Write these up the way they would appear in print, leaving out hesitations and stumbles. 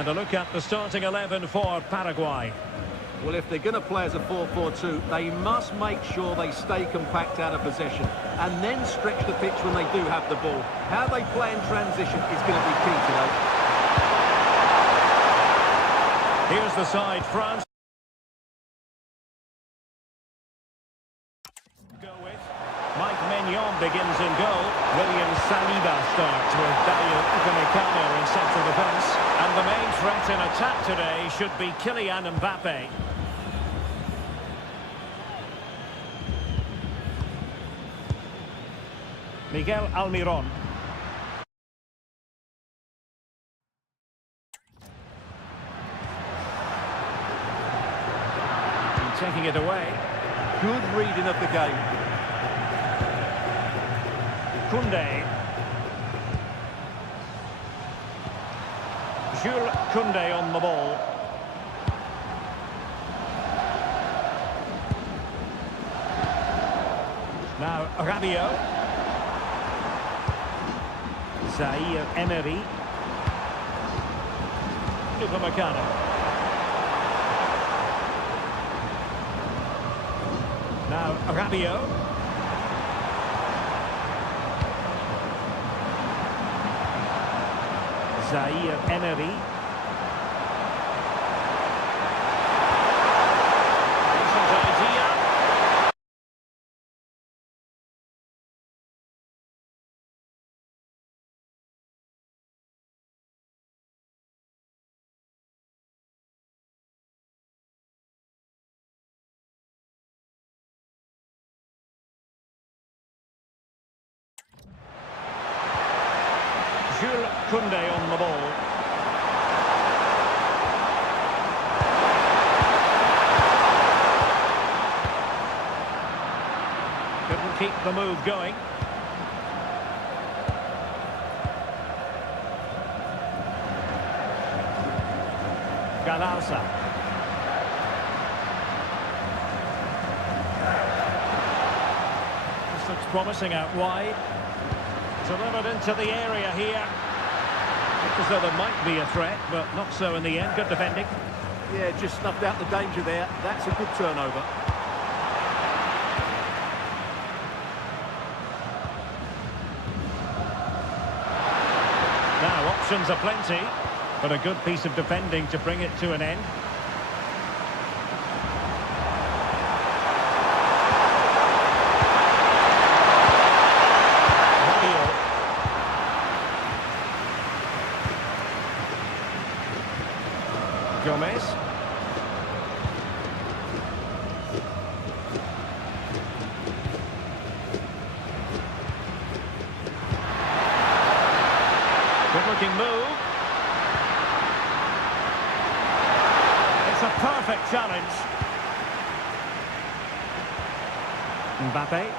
And a look at the starting 11 for Paraguay. Well, if they're going to play as a 4-4-2, they must make sure they stay compact out of possession and then stretch the pitch when they do have the ball. How they play in transition is going to be key today. Here's the side, France. Go with. Mike Maignan begins in goal. William Saliba starts with Dario Upamecano in central defence. And the main threat in attack today should be Kylian Mbappe. Miguel Almiron. And taking it away. Good reading of the game. Koundé. Jules Koundé on the ball. Now Rabiot. Zaire Emery. Upamecano. Now Rabiot. Zaire Emery. Decent idea. Jules Koundé on the ball. Couldn't keep the move going. Galarza. This looks promising out wide. Delivered into the area here. Looked as though there might be a threat, but not so in the end. Good defending. Yeah, just snuffed out the danger there. That's a good turnover. Now, options are plenty, but a good piece of defending to bring it to an end. Gomez. Good-looking move. It's a perfect challenge. Mbappe.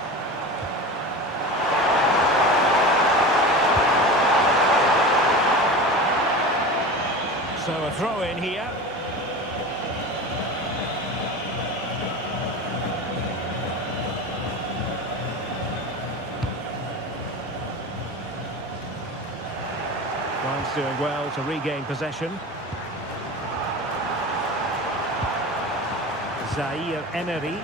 So a throw in here. France doing well to regain possession. Zaire Emery.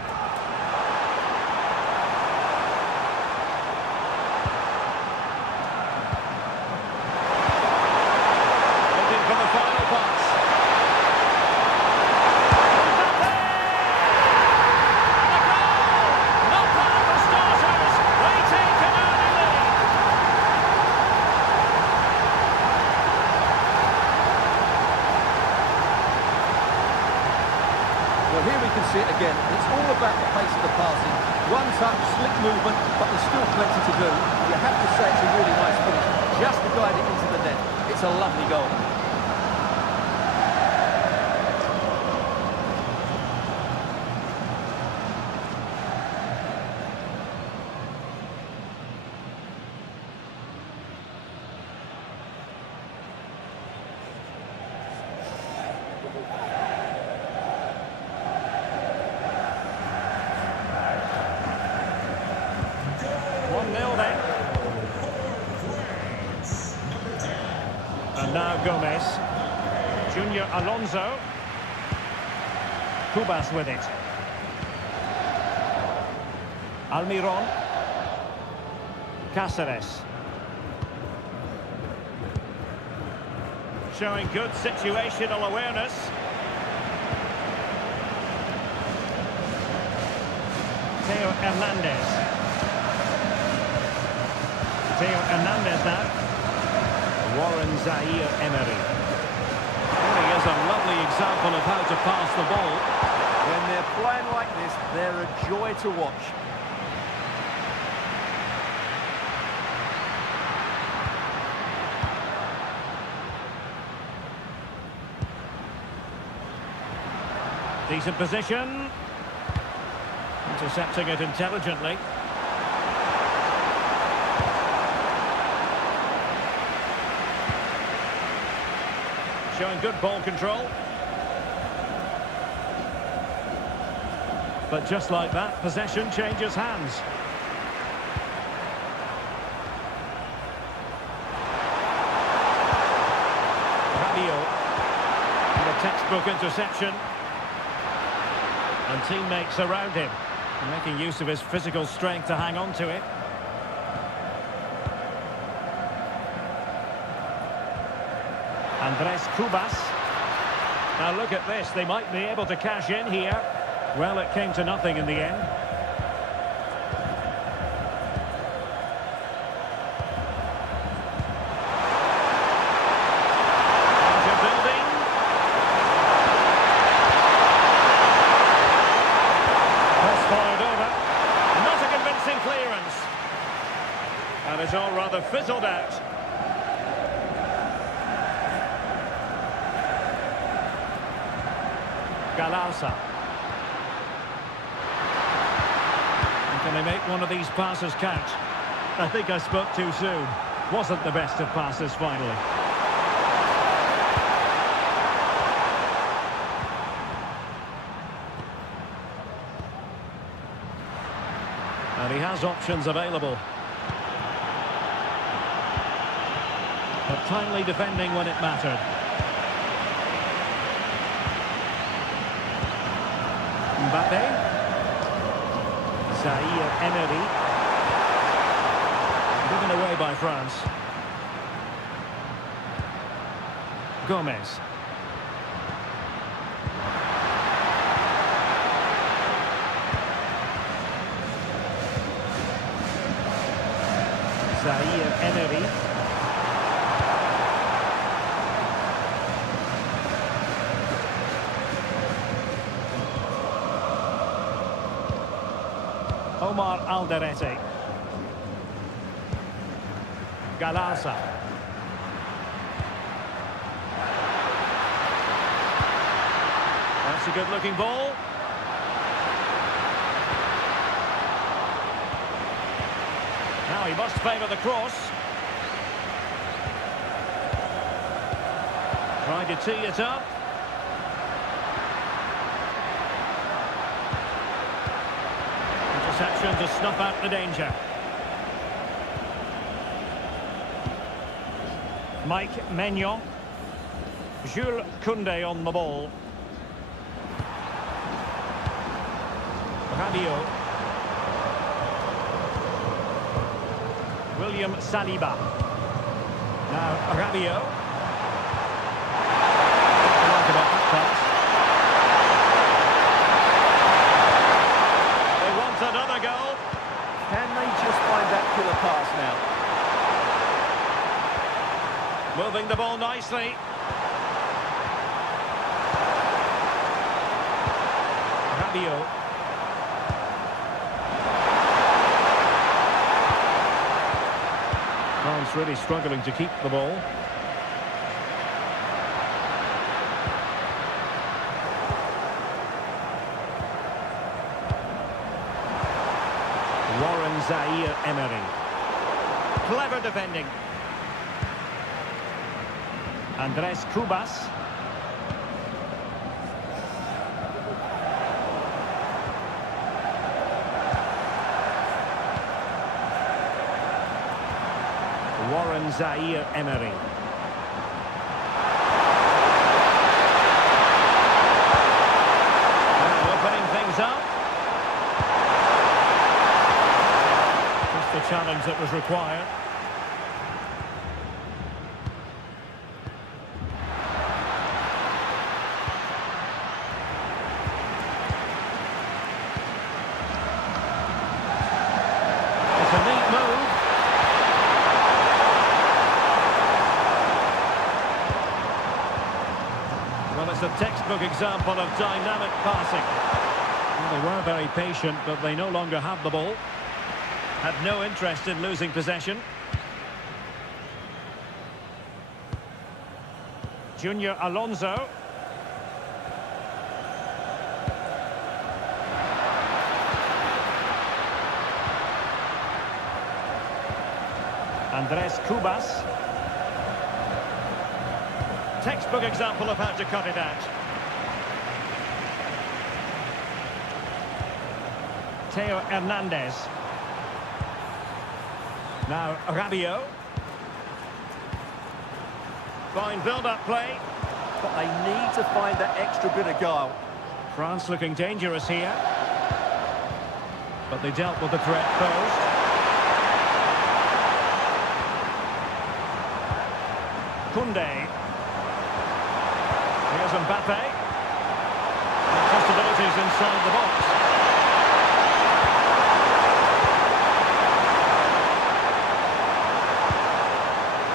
Well, here we can see it again. It's all about the pace of the passing. One touch, slick movement, but there's still plenty to do. You have to say it's a really nice finish. Just to guide it into the net. It's a lovely goal. And now Gomez. Junior Alonso. Cubas with it. Almiron. Cáceres. Showing good situational awareness. Theo Hernandez. Theo Hernandez now. Warren Zaire-Emery. Really is a lovely example of how to pass the ball. When they're playing like this, they're a joy to watch. Decent position. Intercepting it intelligently. Showing good ball control. But just like that, possession changes hands. Rabiot. And a textbook interception. And teammates around him, making use of his physical strength to hang on to it. Andres Cubas. Now look at this, they might be able to cash in here. Well, it came to nothing in the end. Into building. Cross fired over. Not a convincing clearance. And it's all rather fizzled out. Galarza. Can they make one of these passes count? I think I spoke too soon. Wasn't the best of passes finally. And he has options available. But timely defending when it mattered. Mbappe. Zaire-Emery. Given away by France. Gomez. Zaire-Emery. Omar Alderete. Galarza. That's a good-looking ball. Now he must favour the cross. Trying to tee it up. Interception to snuff out the danger. Mike Maignan. Jules Koundé on the ball. Rabiot. William Saliba. Now Rabiot. What about that pass? They want another goal. Can they just find that killer pass now? Moving the ball nicely. Rabiot. France really struggling to keep the ball. Warren Zaire-Emery. Clever defending. Andres Cubas. Warren Zaire-Emery. challenge that was required. It's a neat move. Well, it's a textbook example of dynamic passing. Well, they were very patient, but they no longer have the ball. Had no interest in losing possession. Junior Alonso. Andres Cubas. Textbook example of how to cut it out. Theo Hernandez. Now Rabiot. Fine build-up play. But they need to find that extra bit of guile. France looking dangerous here. But they dealt with the threat posed. Koundé. Here's Mbappe. And possibilities inside the box.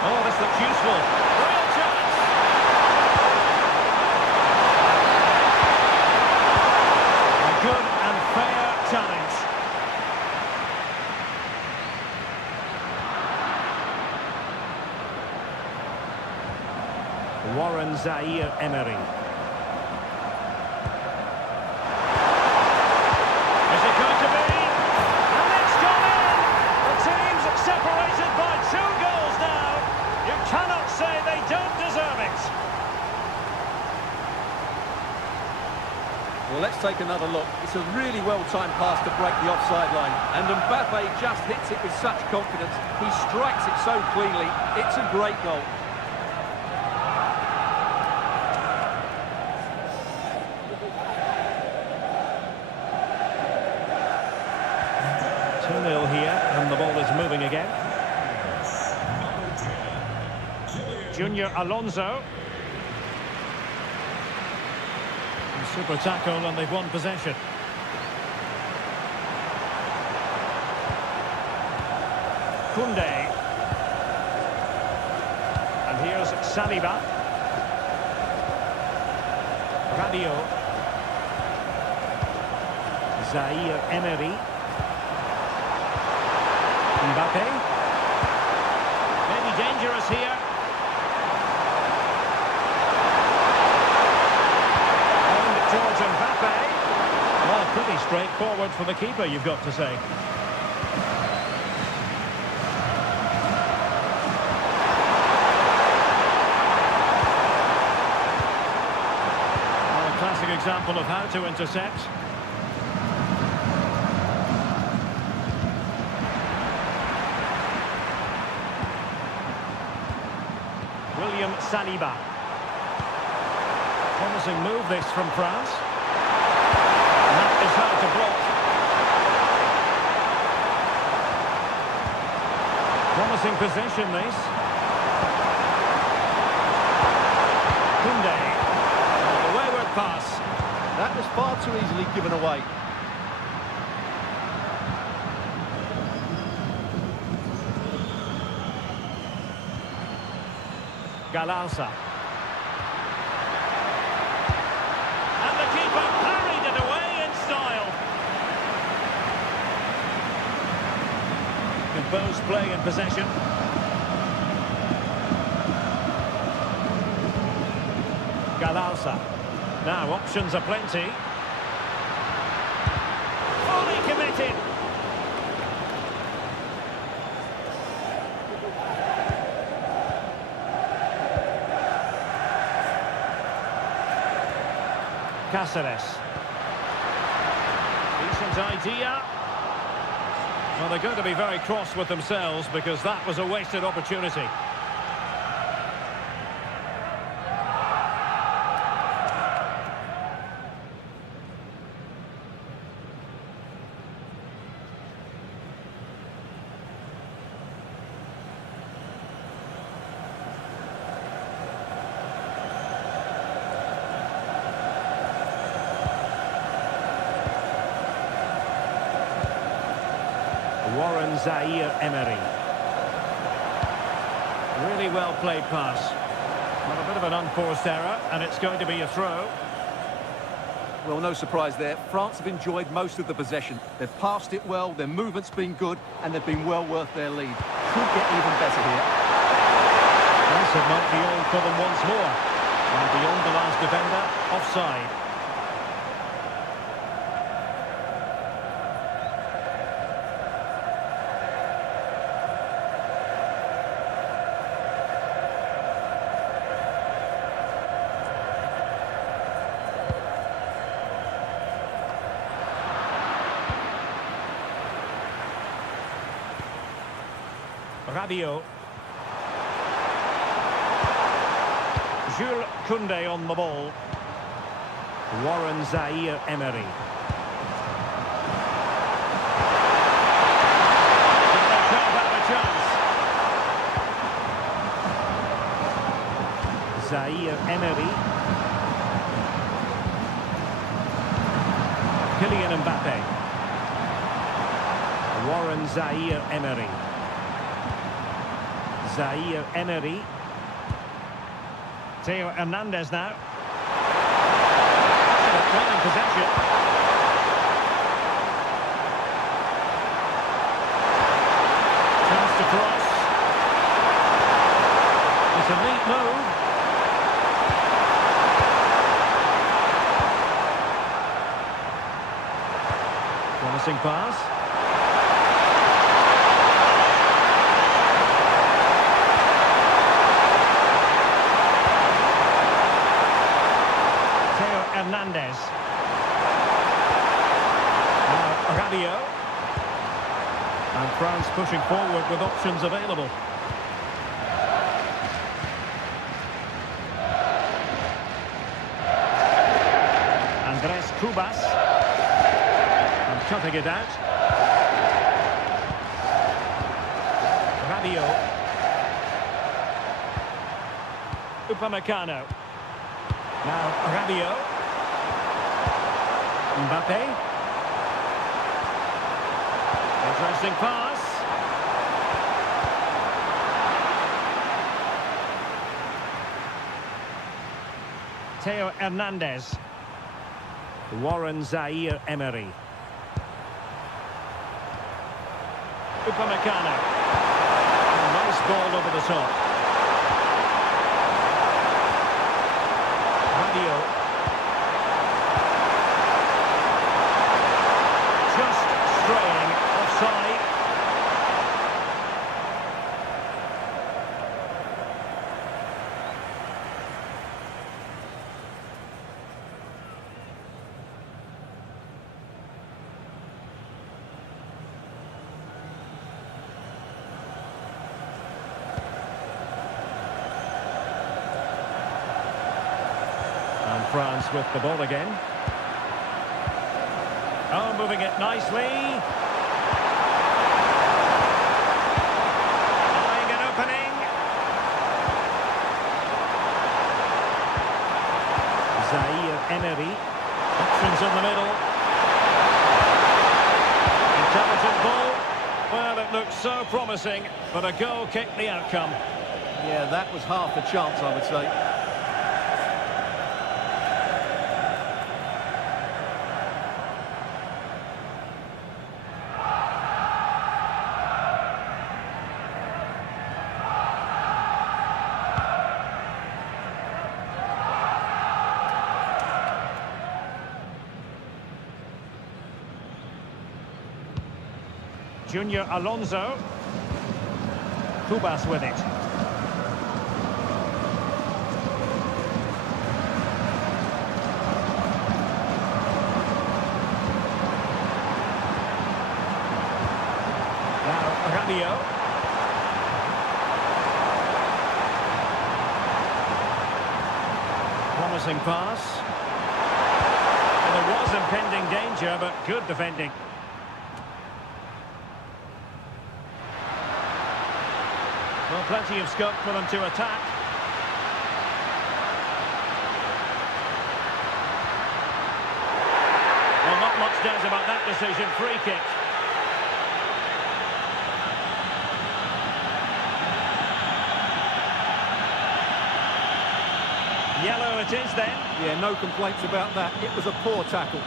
Oh, this looks useful. Real chance. A good and fair challenge. Warren Zaïre-Emery. Is it going to be? And it's gone in! The team's separated by 2 goals now. You cannot say they don't deserve it. Well, let's take another look. It's a really well-timed pass to break the offside line. And Mbappe just hits it with such confidence. He strikes it so cleanly. It's a great goal. 2-0 here, and the ball is moving again. Junior Alonso. Super tackle, and they've won possession. Koundé. And here's Saliba. Rabiot. Zaïre-Emery. Mbappe. Maybe dangerous here. And towards Mbappe. Well, pretty straightforward for the keeper, you've got to say. Well, a classic example of how to intercept. Saliba. Promising move this from France. And that is hard to block. Promising possession this. Koundé. The wayward pass. That was far too easily given away. Galarza. And the keeper parried it away in style. Composed play in possession. Galarza. Now options are plenty. Fully committed. Cáceres. Decent idea. Well, they're going to be very cross with themselves because that was a wasted opportunity. Zaire Emery. Really well played pass. Well, a bit of an unforced error, and it's going to be a throw. Well, no surprise there. France have enjoyed most of the possession. They've passed it well, their movement's been good, and they've been well worth their lead. Could get even better here. Yes, it might be all for them once more. And beyond the last defender, offside. Rabiot. Jules Koundé on the ball. Warren Zaire Emery. And they can't have a chance. Zaire Emery. Kylian Mbappe. Warren Zaire Emery. Zaire Emery. Theo Hernandez now. Well in possession. Chance to cross. It's a neat move. Promising pass. Hernandez. Now Rabiot. And France pushing forward with options available. Andres Cubas. And cutting it out. Rabiot. Upamecano. Now Rabiot. Mbappe. Interesting pass. Theo Hernandez. Warren Zaire Emery. Upamecano. Nice ball over the top. Rabiot. Just straying offside. And France with the ball again. Oh, moving it nicely. Eyeing an opening. Zaire Emery. Options in the middle. Intelligent ball. Well, it looks so promising, but a goal kicked the outcome. Yeah, that was half the chance, I would say. Junior Alonso. Cubas with it. Now Rabiot. Promising pass. And there was impending danger, but good defending. Well, plenty of scope for them to attack. Well, not much doubt about that decision. Free kick. Yellow it is then. Yeah, no complaints about that. It was a poor tackle.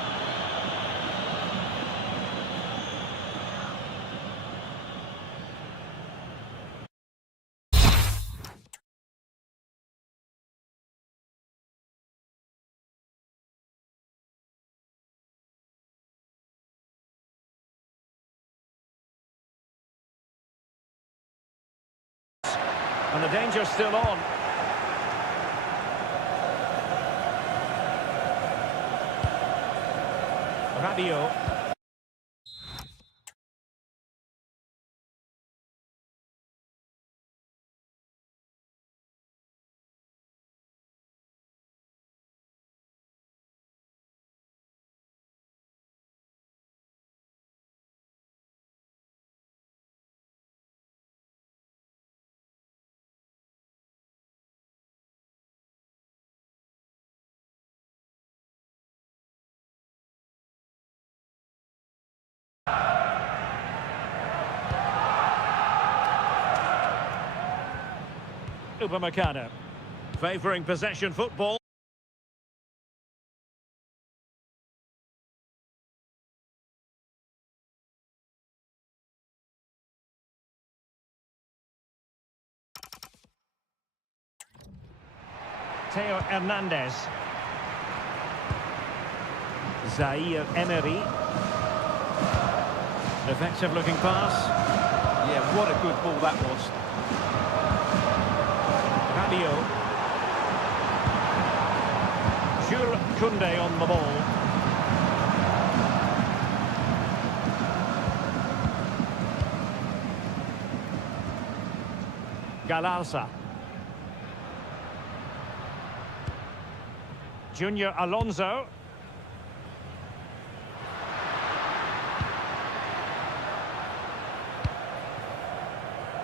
And the danger's still on. Rabiot. Upamecano. Favouring possession football. Theo Hernandez. Zaire Emery. Effective looking pass. Yeah, what a good ball that was. Rabiot. Jules Koundé on the ball. Galarza. Junior Alonso.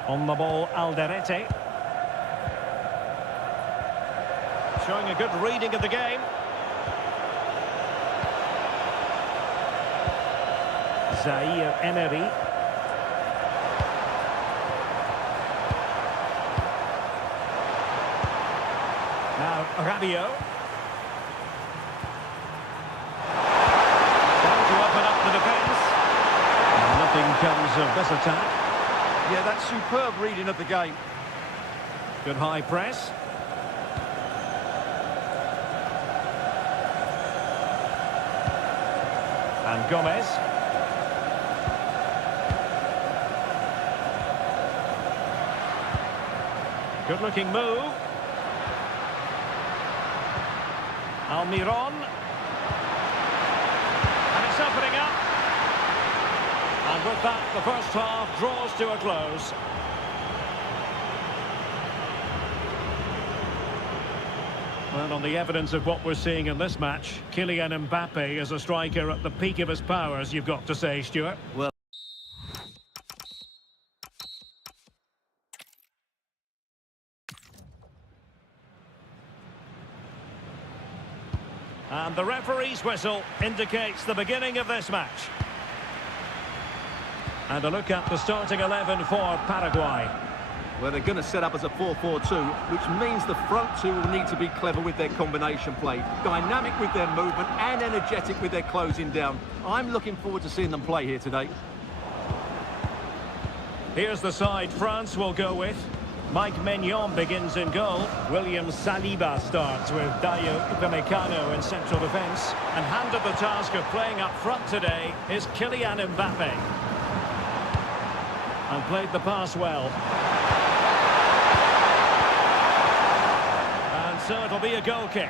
On the ball, Alderete. Showing a good reading of the game. Zaire Emery. Now Rabiot. Trying to open up the defence. Nothing comes of this attack. Yeah, that's superb reading of the game. Good high press. And Gomez. Good looking move. Almiron. And it's opening up. And with that, the first half draws to a close. Well, on the evidence of what we're seeing in this match, Kylian Mbappe is a striker at the peak of his powers, you've got to say, Stuart. Well, and the referee's whistle indicates the beginning of this match. And a look at the starting 11 for Paraguay. well, they're going to set up as a 4-4-2, which means the front two will need to be clever with their combination play, dynamic with their movement and energetic with their closing down. I'm looking forward to seeing them play here today. Here's the side France will go with. Mike Maignan begins in goal. William Saliba starts with Dayo Upamecano in central defence. And handed the task of playing up front today is Kylian Mbappe. And played the pass well. And so it'll be a goal kick.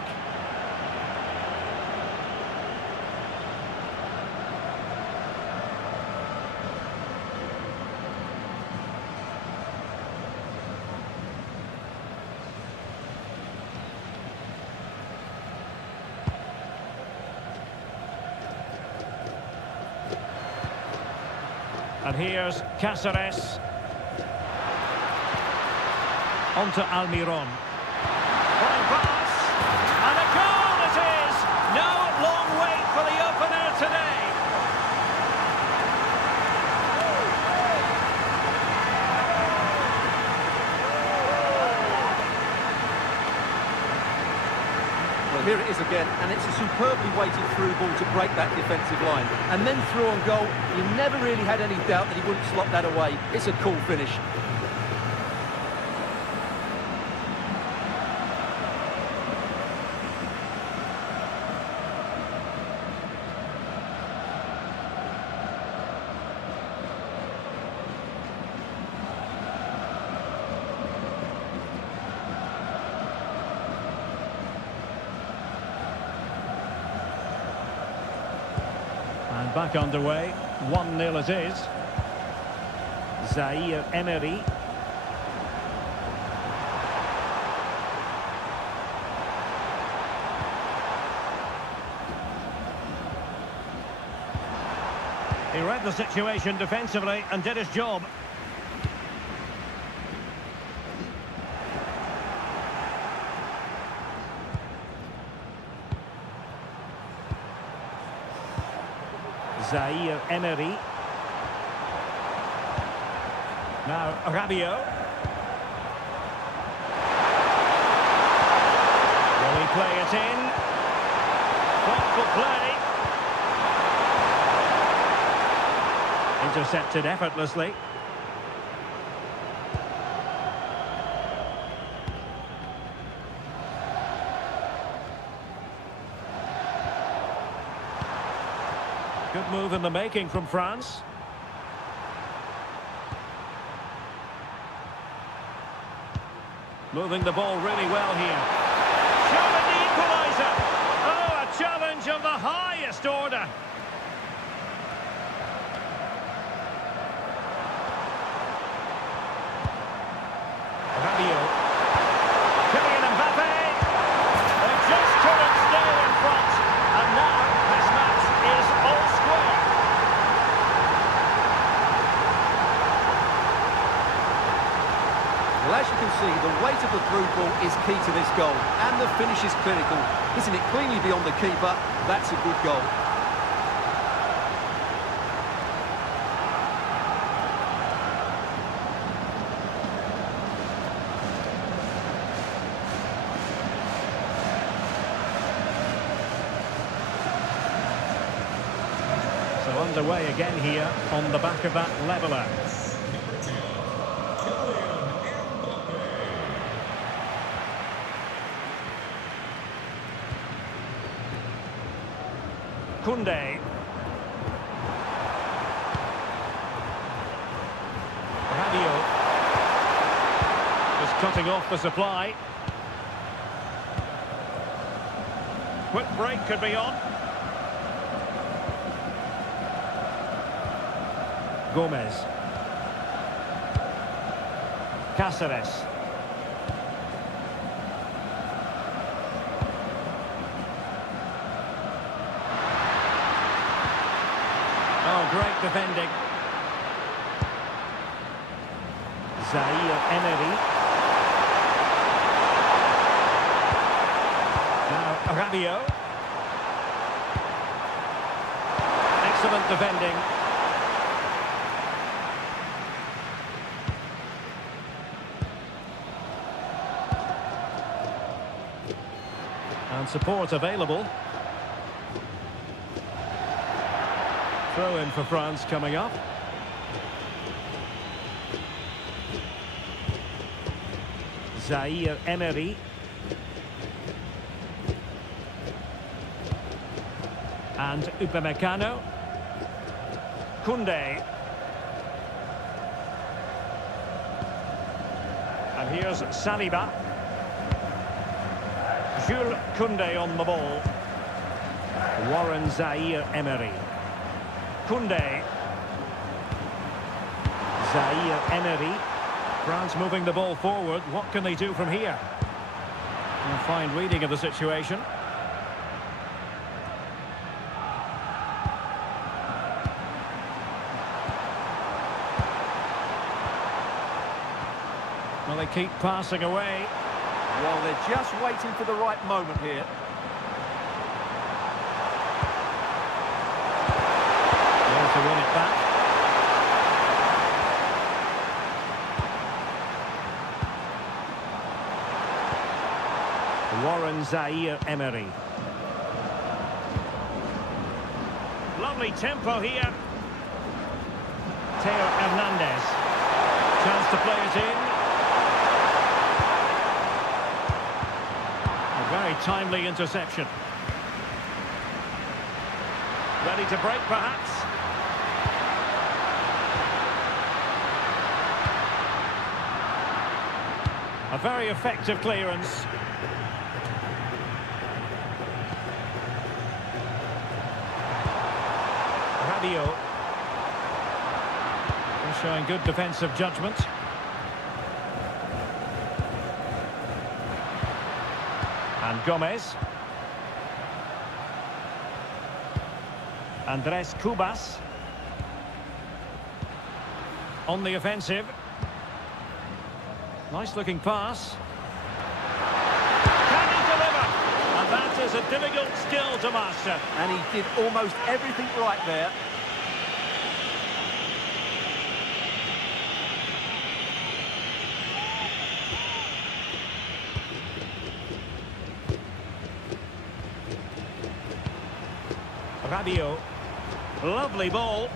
And here's Cáceres. On to Almiron. Flying pass. And a goal it is! No long wait for the opener today. Well, here it is again, and it's a superbly weighted through ball to break that defensive line. And then through on goal, you never really had any doubt that he wouldn't slot that away. It's a cool finish. And back underway, 1-0 it is. Zaire Emery. He read the situation defensively and did his job. Zaire Emery. Now Rabiot. Will he play it in? Thoughtful play. Intercepted effortlessly. Good move in the making from France. Moving the ball really well here. Showing the equaliser. Oh, a challenge of the highest order. Rabiot. Kylian Mbappe. They just couldn't stay in front. And now this match is all square. Well, as you can see, the weight of the through ball is key to this goal. And the finish is clinical. Hitting it cleanly beyond the keeper, that's a good goal. So underway again here on the back of that leveller. Koundé. Rabiot. Just cutting off the supply. Quick break could be on. Gomez. Cáceres. Oh, great defending. Zaire Emery. Now Rabiot. Excellent defending. And support available. Throw in for France coming up. Zaire Emery. And Upamecano. Koundé. And here's Saliba. Jules Koundé on the ball. Warren Zaire Emery. Koundé. Zaire Emery. France moving the ball forward. What can they do from here? A fine reading of the situation. Well, they keep passing away. Well, they're just waiting for the right moment here. To win it back. Warren Zaire-Emery. Lovely tempo here. Teo Hernandez. Chance to play it in. A very timely interception. Ready to break, perhaps. A very effective clearance. Rabiot. Showing good defensive judgment. And Gomez. Andres Cubas. On the offensive. Nice looking pass. Can he deliver? And that is a difficult skill to master. And he did almost everything right there. Rabiot. Lovely ball.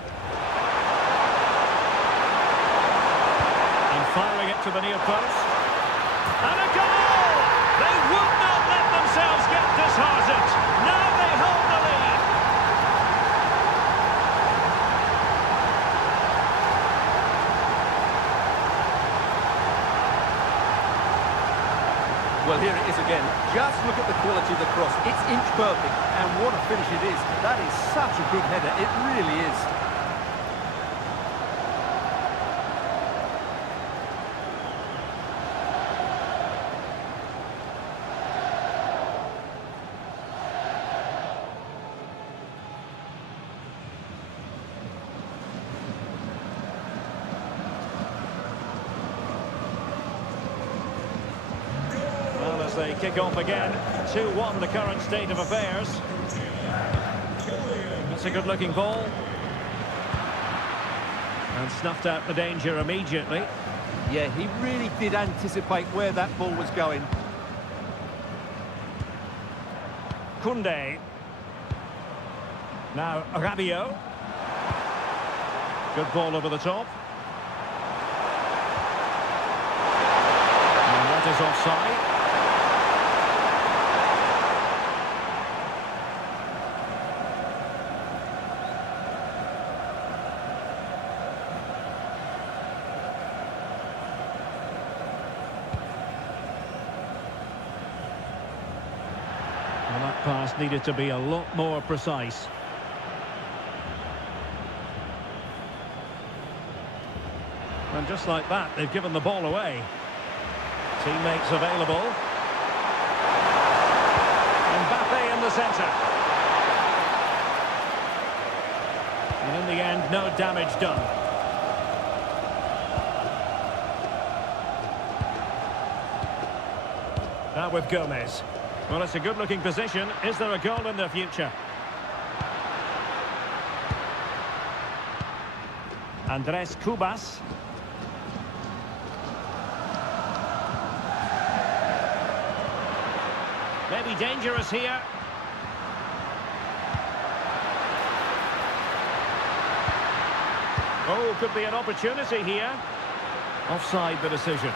And firing it to the near post. And a goal! They would not let themselves get disheartened. Now they hold the lead. Well, here it is again. Just look at the quality of the cross. It's inch perfect, and what a finish it is. That is such a good header. It really is. They kick off again. 2-1 the current state of affairs. That's a good looking ball. And snuffed out the danger immediately. Yeah, he really did anticipate where that ball was going. Koundé. Now Rabiot. Good ball over the top. And that is offside. Well, that pass needed to be a lot more precise. And just like that, they've given the ball away. Teammates available. Mbappe in the centre. And in the end, no damage done. Now with Gomez. Well, it's a good-looking position. Is there a goal in the future? Andres Cubas. Maybe dangerous here. Oh, could be an opportunity here. Offside the decision.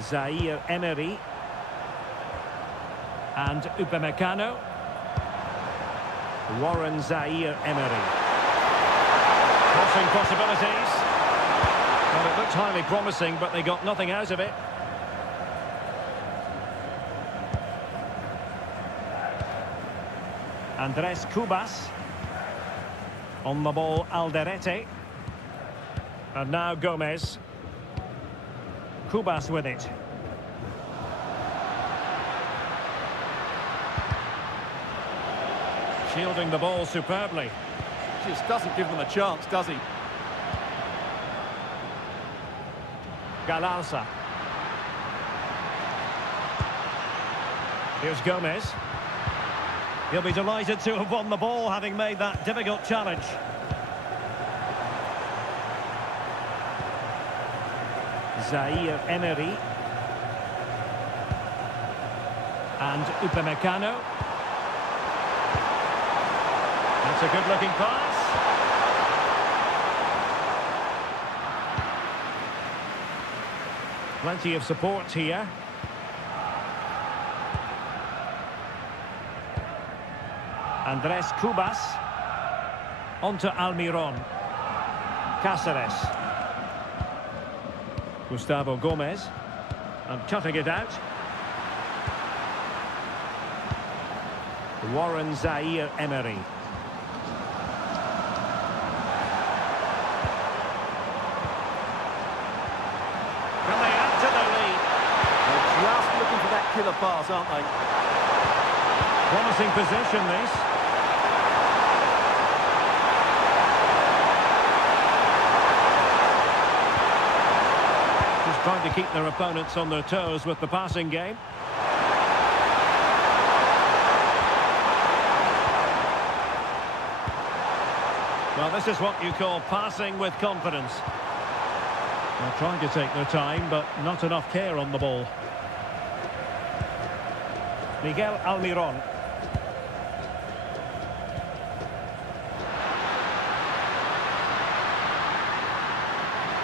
Zaire-Emery and Upamecano. Warren Zaire-Emery. Crossing possibilities. Well, it looked highly promising, but they got nothing out of it. Andres Cubas. On the ball, Alderete. And now Gomez. Cubas with it. Shielding the ball superbly. Just doesn't give them a chance, does he? Galarza. Here's Gomez. He'll be delighted to have won the ball, having made that difficult challenge. Zaire Emery. And Upamecano. That's a good-looking pass. Plenty of support here. Andres Cubas. Onto Almiron. Cáceres. Gustavo Gomez. And cutting it out. Warren Zaire Emery. Can they add to their lead? They're just looking for that killer pass, aren't they? Promising position, this. Just trying to keep their opponents on their toes with the passing game. Well, this is what you call passing with confidence. They're trying to take their time, but not enough care on the ball. Miguel Almiron.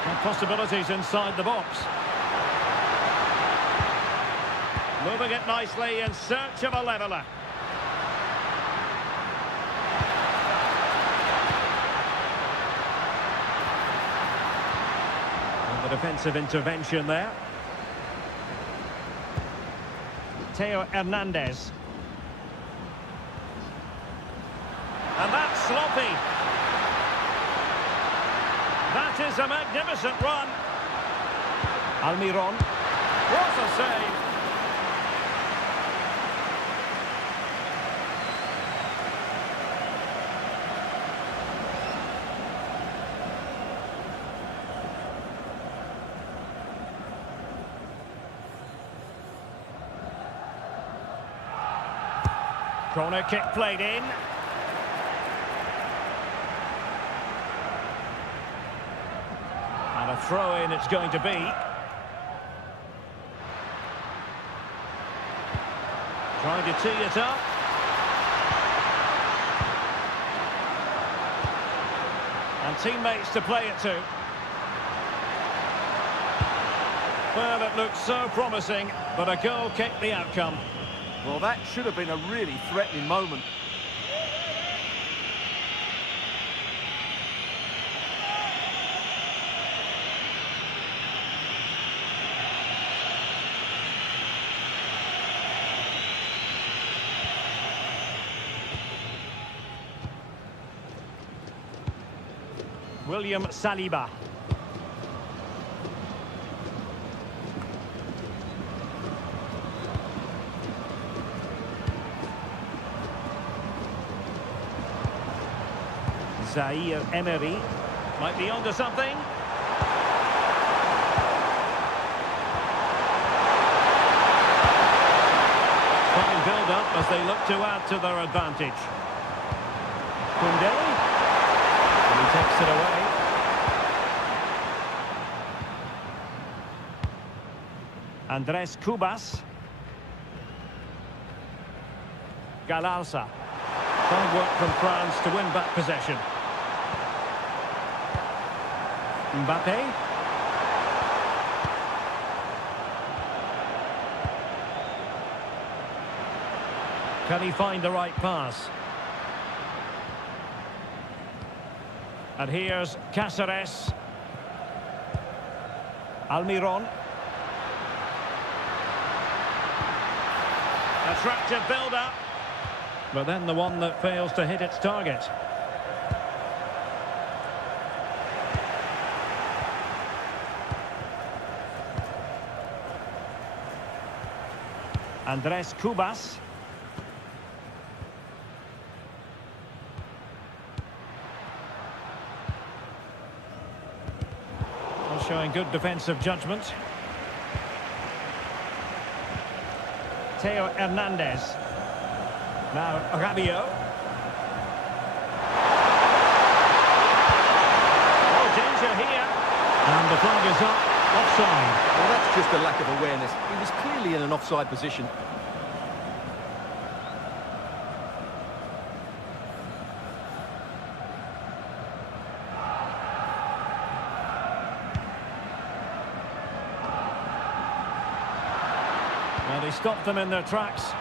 And possibilities inside the box. Moving it nicely in search of a leveller. The defensive intervention there. Theo Hernandez. And that's sloppy. That is a magnificent run. Almiron. What a save. Corner kick played in. And a throw-in it's going to be. Trying to tee it up. And teammates to play it to. Well, it looked so promising, but a goal kicked the outcome. Well, that should have been a really threatening moment. William Saliba. Zaire Emery might be onto something. Fine build-up as they look to add to their advantage. Koundé, and he takes it away. Andres Cubas. Galarza. Fine work from France to win back possession. Mbappe. Can he find the right pass? And here's Cáceres. Almiron. Attractive build-up. But then the one that fails to hit its target. Andres Cubas. showing good defensive judgment. Theo Hernandez. Now Rabiot. Oh, danger here. And the flag is up. Offside. Well, that's just a lack of awareness. He was clearly in an offside position. Well, he stopped them in their tracks.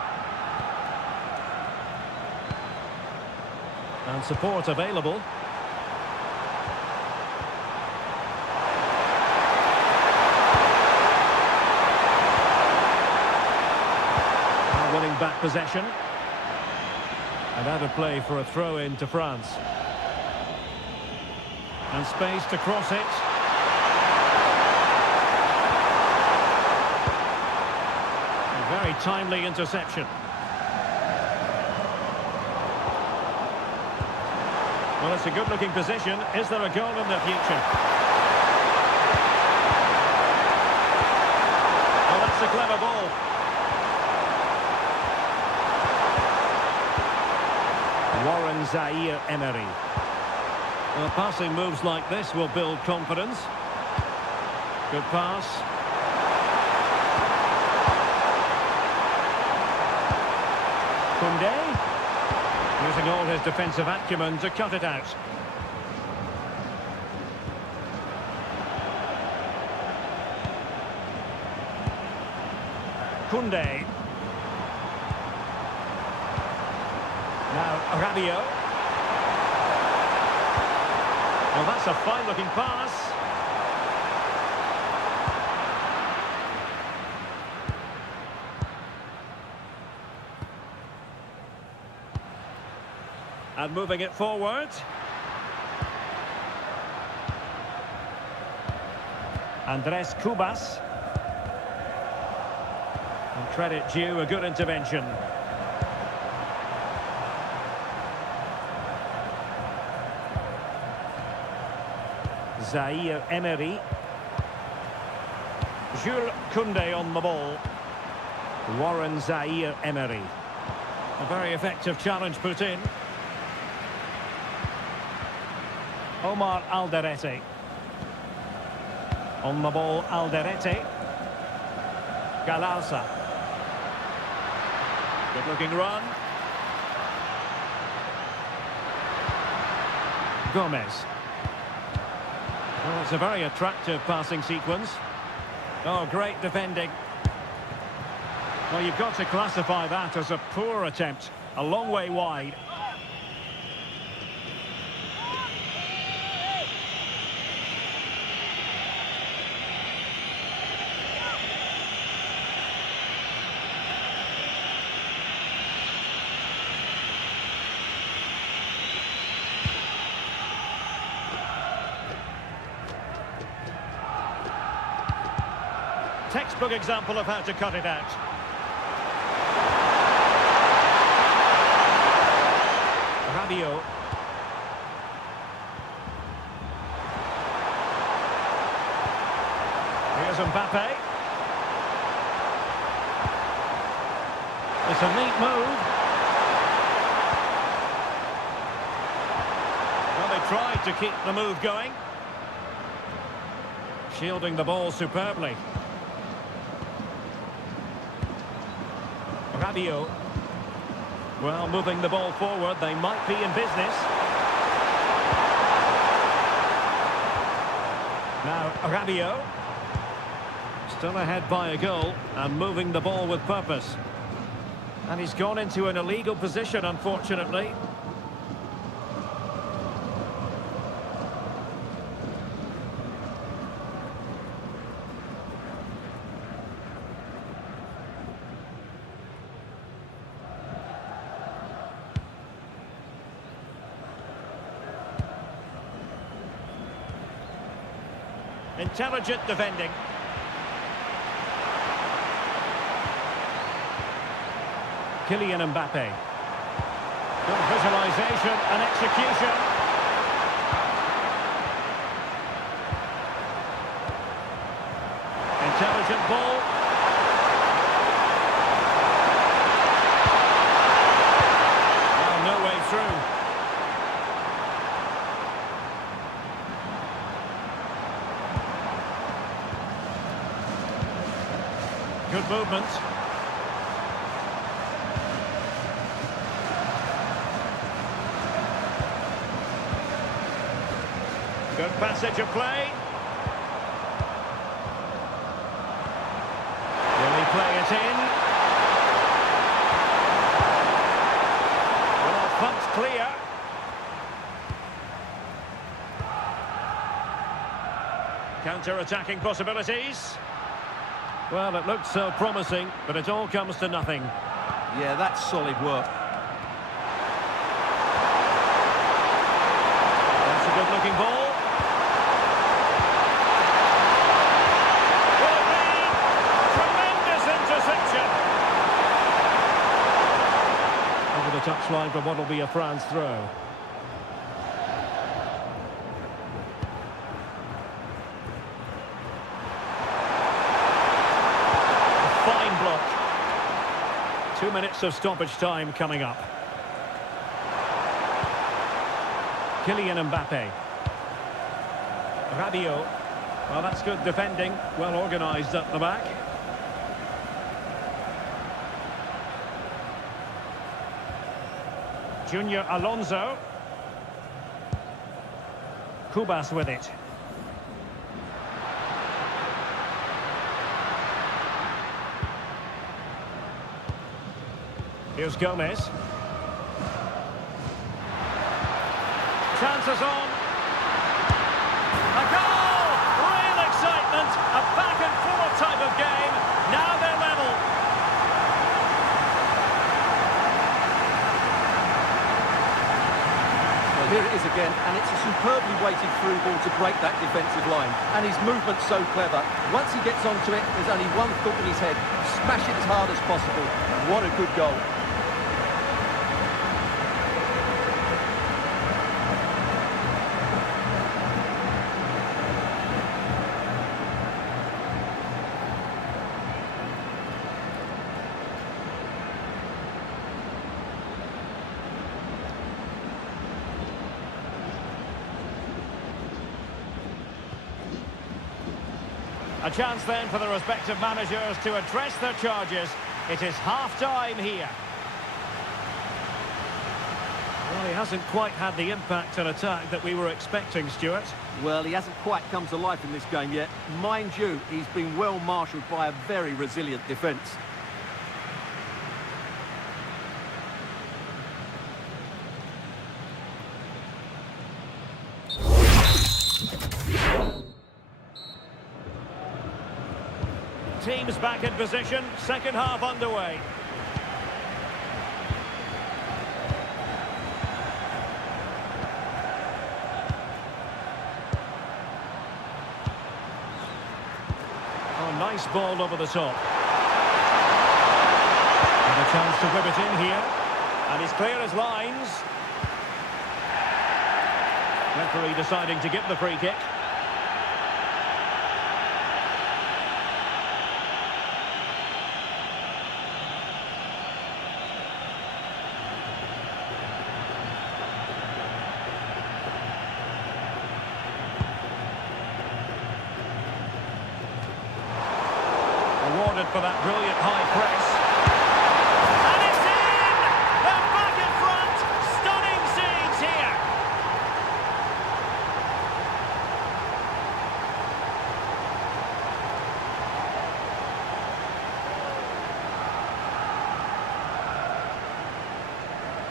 And support available. Now winning back possession. And out of play for a throw-in to France. And space to cross it. Very timely interception. Well, it's a good-looking position. Is there a goal in the future? Well, that's a clever ball. Warren Zaire-Emery. Well, passing moves like this will build confidence. Good pass. Koundé, using all his defensive acumen to cut it out. Koundé. Now Rabiot. Well, that's a fine-looking pass. And moving it forward. Andres Cubas. And credit due, a good intervention. Zaire-Emery. Jules Koundé on the ball. Warren Zaire-Emery. A very effective challenge put in. Omar Alderete. On the ball, Alderete. Galarza. Good looking run. Gomez. Well, it's a very attractive passing sequence. Oh, great defending. Well, you've got to classify that as a poor attempt. A long way wide. Textbook example of how to cut it out. Rabiot. Here's Mbappe. It's a neat move. Well, they tried to keep the move going. Shielding the ball superbly. Rabiot. Well, moving the ball forward, they might be in business. Now, Rabiot. Still ahead by a goal and moving the ball with purpose. And he's gone into an illegal position, unfortunately. Intelligent defending. Kylian Mbappe. Good visualization and execution. movement. Good passage of play. Will he play it in? Well, pumped clear. Counter-attacking possibilities. Well, it looked so promising, but it all comes to nothing. Yeah, that's solid work. That's a good-looking ball. Will it be? Tremendous interception. Over the touchline for what will be a France throw. Fine block. 2 minutes of stoppage time coming up. Kylian Mbappe. Rabiot. Well, that's good defending. Well organised up the back. Junior Alonso. Kubas with it. Here's Gomez. Chances on. A goal! Real excitement. A back and forth type of game. Now they're level. Well, here it is again, and it's a superbly weighted through ball to break that defensive line. And his movement's so clever. Once he gets onto it, there's only one thought in his head. Smash it as hard as possible. What a good goal. A chance then for the respective managers to address their charges. It is half-time here. Well, he hasn't quite had the impact and attack that we were expecting, Stuart. Well, he hasn't quite come to life in this game yet. Mind you, he's been well marshalled by a very resilient defence. Teams back in position, second half underway. Oh, nice ball over the top. And a chance to whip it in here. And he's clear as lines. Referee deciding to give the free kick. Awarded for that brilliant high press. And it's in! They're back in front! Stunning scenes here!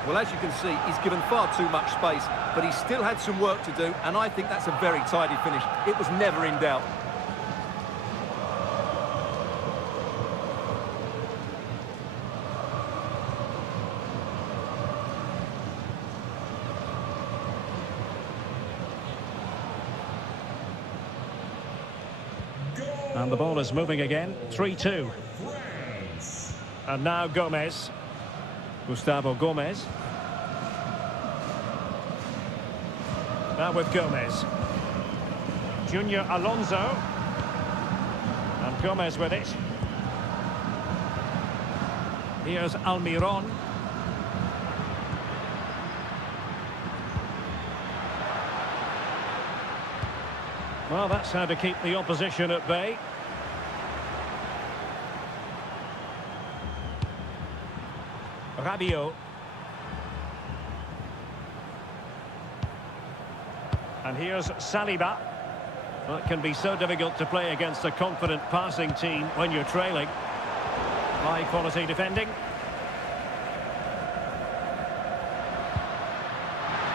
Well, as you can see, he's given far too much space, but he still had some work to do, and I think that's a very tidy finish. It was never in doubt. And the ball is moving again, 3-2. And now Gomez. Gustavo Gomez. Now with Gomez. Junior Alonso. And Gomez with it. Here's Almiron. Well, that's how to keep the opposition at bay. Rabiot. And here's Saliba. Well, it can be so difficult to play against a confident passing team when you're trailing. High quality defending.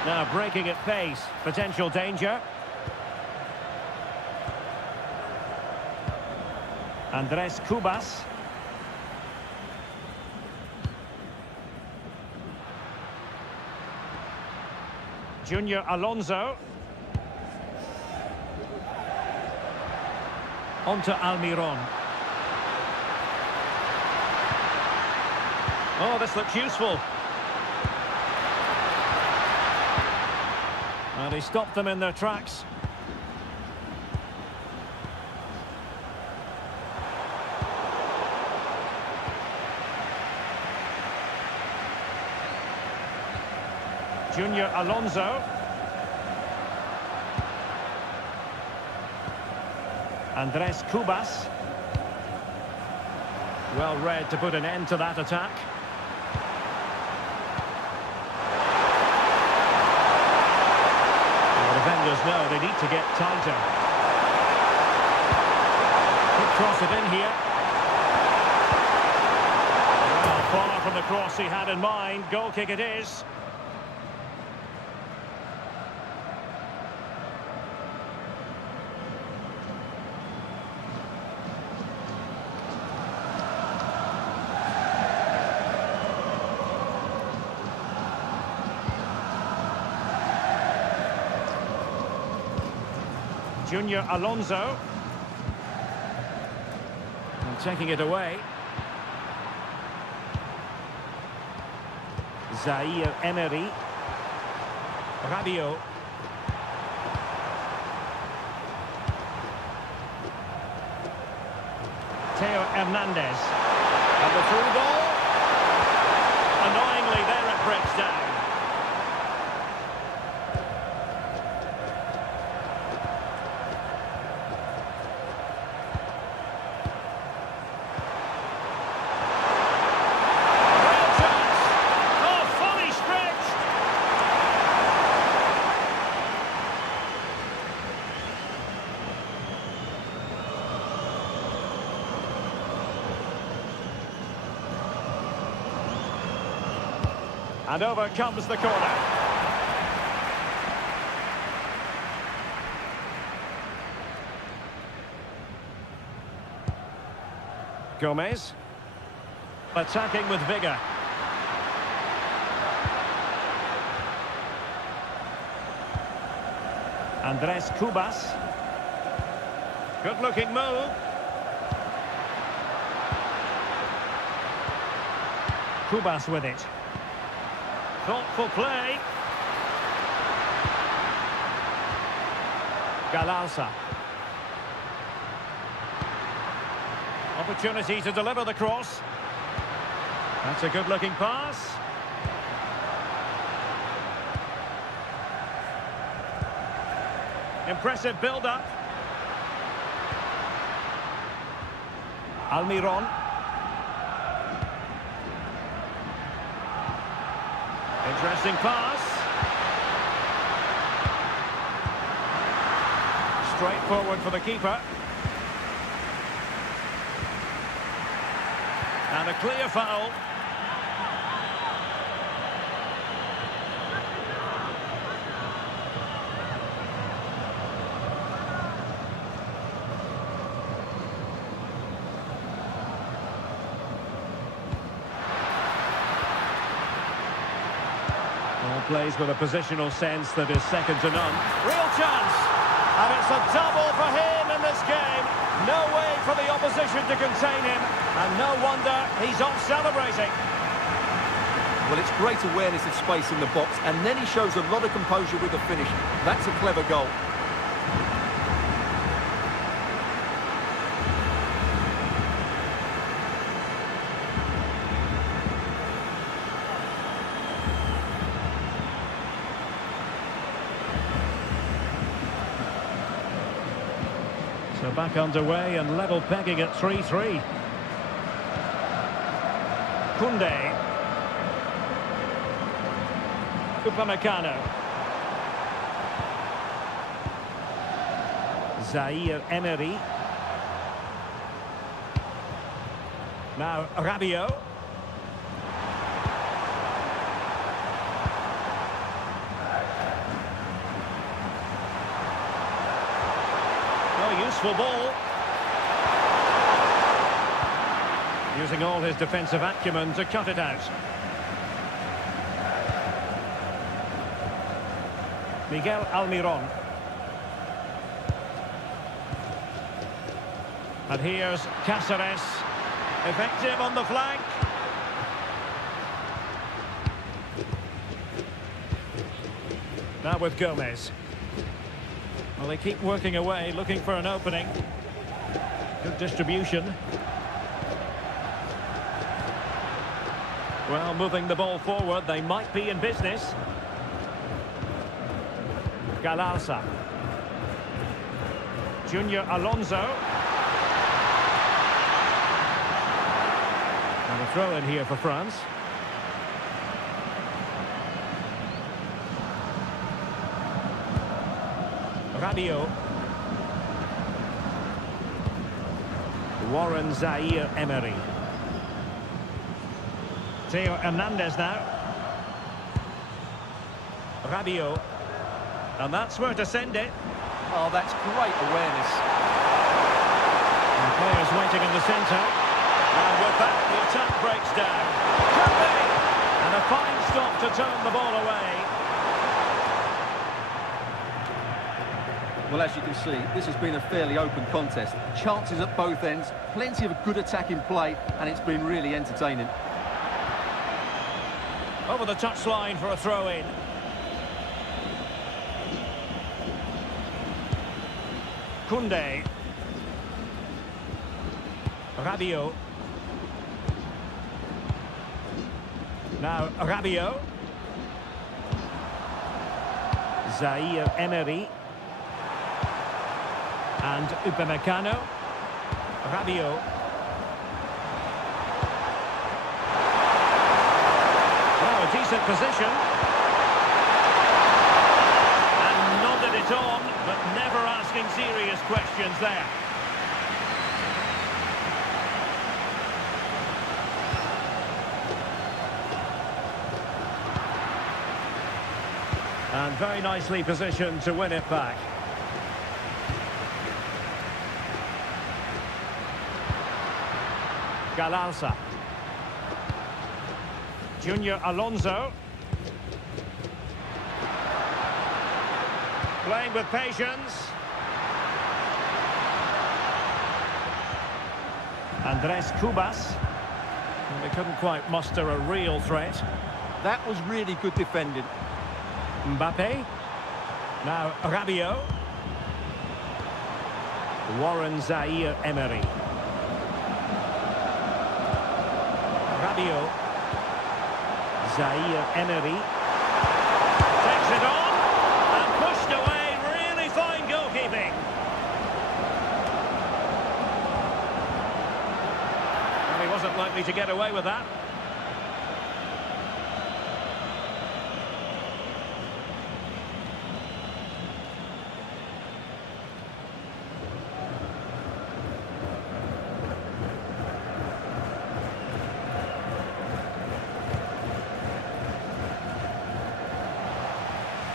Now breaking at pace, potential danger. Andres Cubas. Junior Alonso. On to Almiron. Oh, this looks useful. And he stopped them in their tracks. Junior Alonso. Andres Cubas. Well read to put an end to that attack. The defenders know they need to get tighter. Could cross it in here. Well, far from the cross he had in mind. Goal kick it is. Junior Alonso. And taking it away. Zaire Emery. Rabiot. Theo Hernandez. And the through ball. Annoyingly, there it breaks down. And over comes the corner. Gomez. Attacking with vigour. Andres Cubas. Good-looking move. Cubas with it. Thoughtful play. Galarza. Opportunity to deliver the cross. That's a good-looking pass. Impressive build-up. Almiron. Interesting pass. Straight forward for the keeper. And a clear foul. Plays with a positional sense that is second to none. Real chance! And it's a double for him in this game. No way for the opposition to contain him. And no wonder he's off celebrating. Well, it's great awareness of space in the box, and then he shows a lot of composure with the finish. That's a clever goal. So back underway and level pegging at 3-3. Koundé. Upamecano. Zaire Emery. Now Rabiot. Oh, useful ball. Using all his defensive acumen to cut it out. Miguel Almiron. And here's Cáceres. Effective on the flank. Now with Gomez. Well, they keep working away, looking for an opening. Good distribution. Well, moving the ball forward, they might be in business. Galarza. Junior Alonso. And a throw in here for France. Rabiot. Warren Zaire Emery. Theo Hernandez now. Rabiot. And that's where to send it. Oh, that's great awareness. And players waiting in the centre. And with that, the attack breaks down. Coupe! And a fine stop to turn the ball away. Well, as you can see, this has been a fairly open contest. Chances at both ends, plenty of good attacking play, and it's been really entertaining. Over the touchline for a throw-in. Koundé. Rabiot. Now Rabiot. Zaire Emery. And Upamecano. Rabiot. Now a decent position. And nodded it on, but never asking serious questions there. And very nicely positioned to win it back. Galarza. Junior Alonso. Playing with patience. Andres Cubas. And they couldn't quite muster a real threat. That was really good defending. Mbappe. Now Rabiot. Warren Zaire Emery. Rabiot. Zaire Emery. Takes it on. And pushed away. Really fine goalkeeping. And he wasn't likely to get away with that.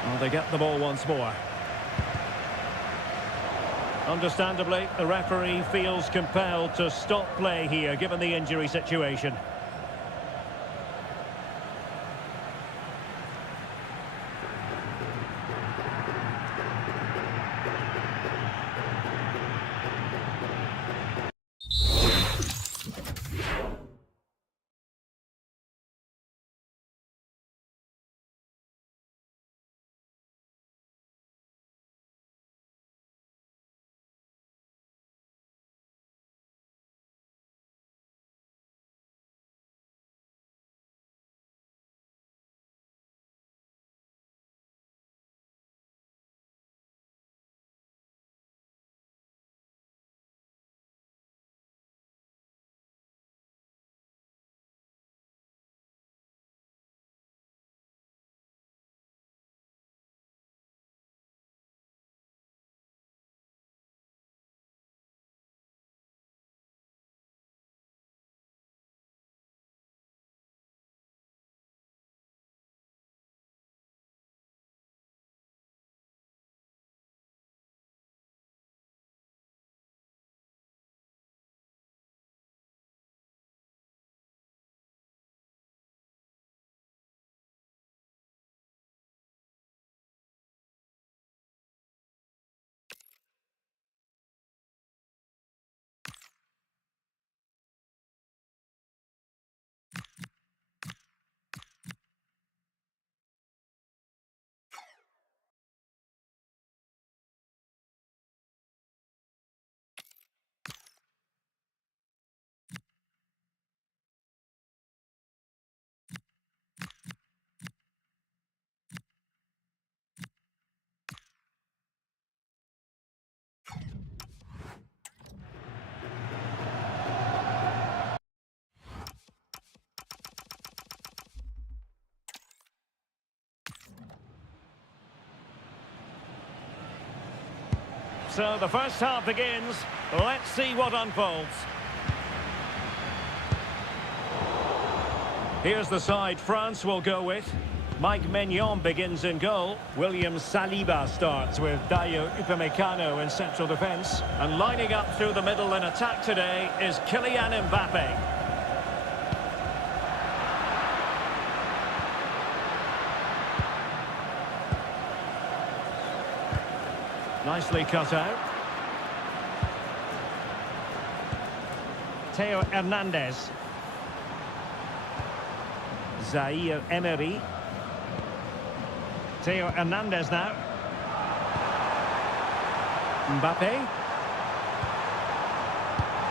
Well, they get the ball once more. Understandably, the referee feels compelled to stop play here, given the injury situation. So the first half begins. Let's see what unfolds. Here's the side France will go with. Mike Maignan begins in goal. William Saliba starts with Dayo Upamecano in central defence. And lining up through the middle in attack today is Kylian Mbappe. Nicely cut out. Theo Hernandez. Zaire Emery. Theo Hernandez now. Mbappe.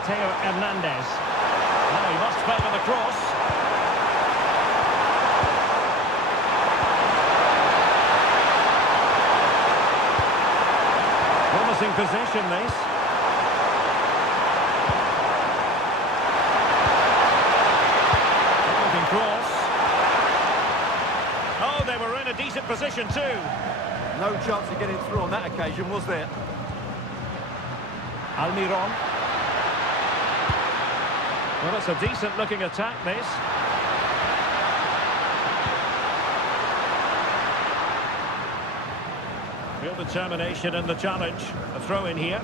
Theo Hernandez. Now he must favour the cross. Promising possession, this. Looking cross. Oh, they were in a decent position too. No chance of getting through on that occasion, was there? Almiron. Well, it's a decent-looking attack, this. Real determination in the challenge. A throw in here.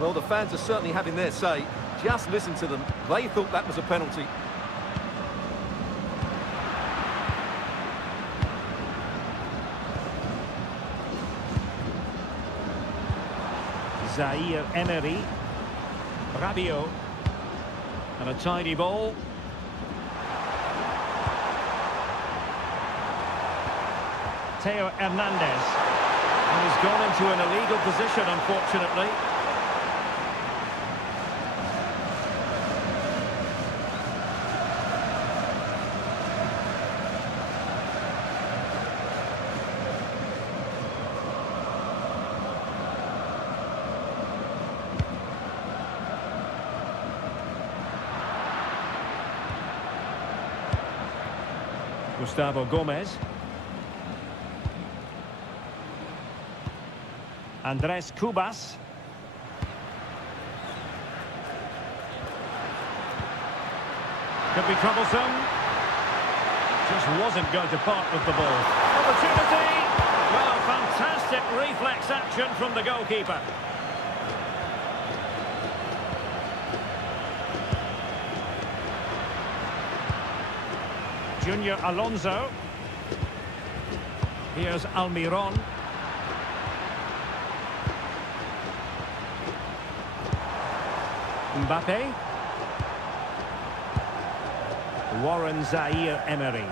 Well, the fans are certainly having their say. Just listen to them. They thought that was a penalty. Zaire Emery. Rabiot. And a tidy ball. Theo Hernandez. And he's gone into an illegal position, unfortunately. Gustavo Gomez. Andres Cubas. Could be troublesome. Just wasn't going to part with the ball. Opportunity! Well, fantastic reflex action from the goalkeeper. Junior Alonso. Here's Almiron. Mbappe. Warren Zaire Emery.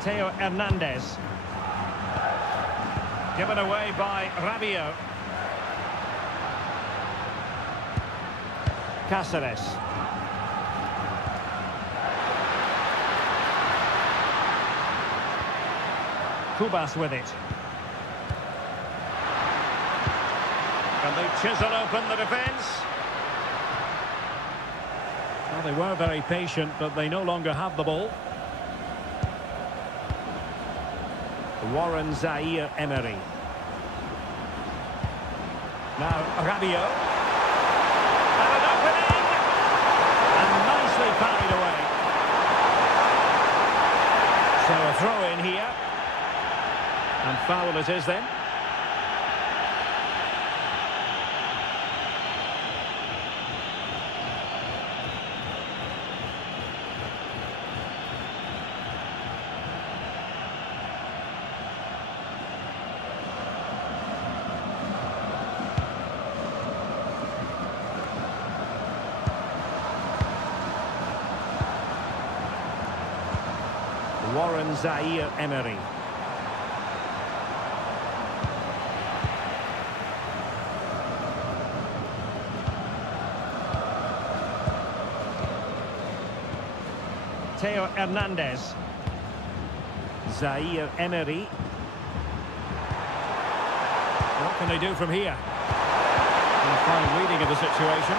Theo Hernandez. Given away by Rabiot. Cáceres. Cubas with it. Can they chisel open the defence? Well, they were very patient, but they no longer have the ball. Warren Zaire Emery. Now Rabiot. And an opening! And nicely parried away. So a throw in here. And foul it is then. Warren Zaire Emery. Theo Hernandez. Zaire Emery. What can they do from here? A fine reading of the situation.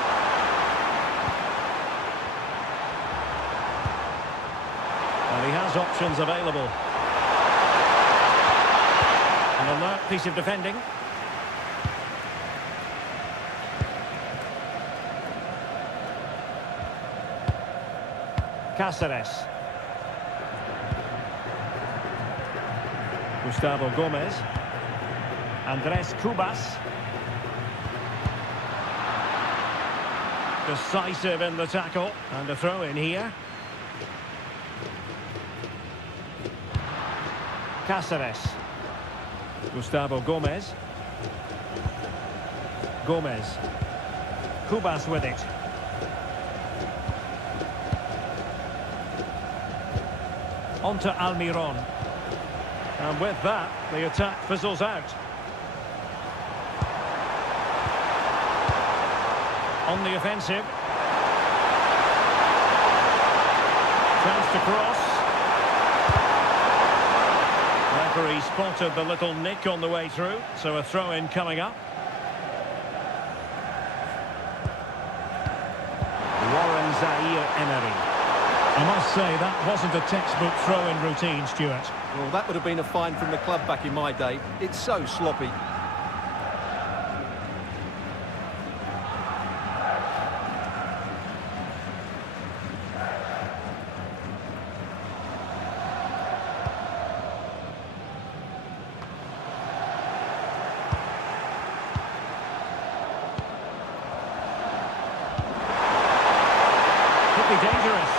And he has options available. An alert piece of defending. Cáceres. Gustavo Gomez. Andrés Cubas. Decisive in the tackle. And a throw in here. Cáceres. Gustavo Gomez. Gomez. Cubas with it. On to Almiron. And with that, the attack fizzles out. On the offensive. Chance to cross. Referee spotted the little nick on the way through, so a throw-in coming up. Warren Zaire-Emery. I must say, that wasn't a textbook throw-in routine, Stuart. Well, that would have been a fine from the club back in my day. It's so sloppy. Could be dangerous.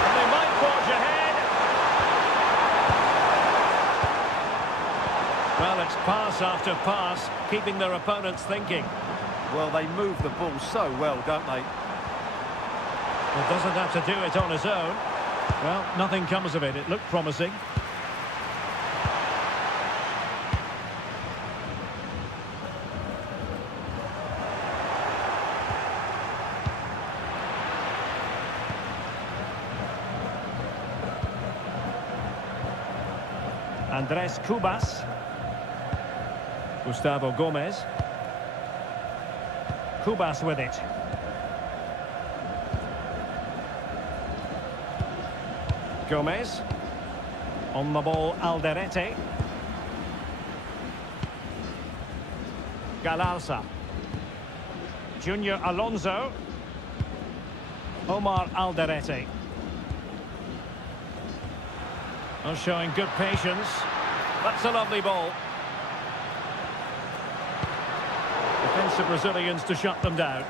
And they might forge ahead. Well, it's pass after pass, keeping their opponents thinking. Well, they move the ball so well, don't they? It doesn't have to do it on his own. Well, nothing comes of it. It looked promising. Andrés Cubas. Gustavo Gomez. Cubas with it. Gomez. On the ball, Alderete. Galarza. Junior Alonso. Omar Alderete. Oh, showing good patience. That's a lovely ball. Defensive Brazilians to shut them down.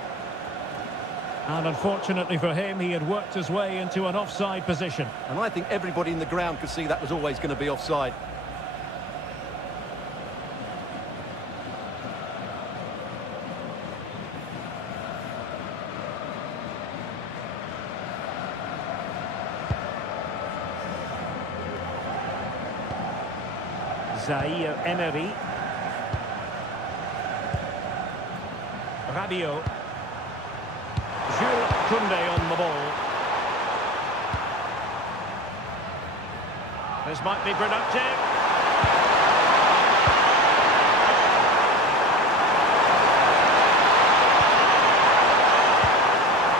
And unfortunately for him, he had worked his way into an offside position. And I think everybody in the ground could see that was always going to be offside. Zaire-Emery. Rabiot. Jules Koundé on the ball. This might be productive.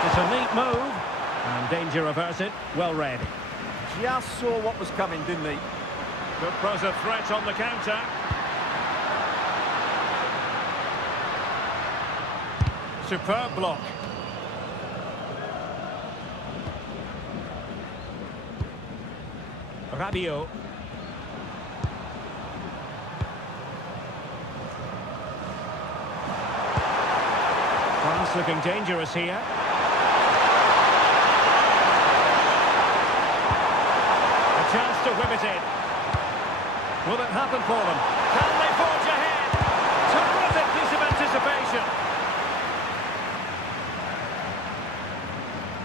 It's a neat move. And danger averted. Well read. Just saw what was coming, didn't he? Could pose a threat on the counter. Superb block. Rabiot. France looking dangerous here. A chance to whip it in. Will it happen for them? Can they forge ahead? Terrific piece of anticipation.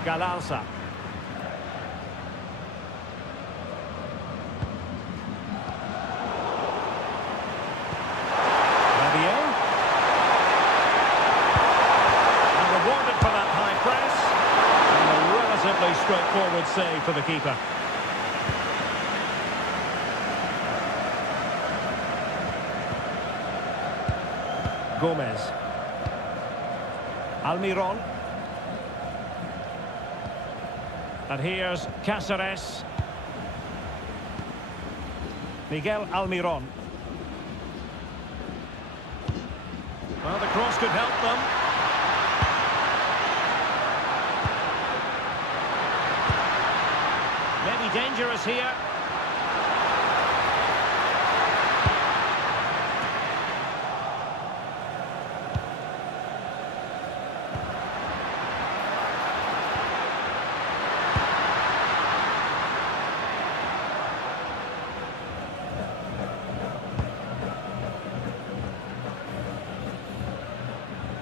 Galarza. Rabiot. And rewarded for that high press. And a relatively straightforward save for the keeper. Gomez. Almiron. And here's Cáceres. Miguel Almiron. Well, the cross could help them. Maybe dangerous here.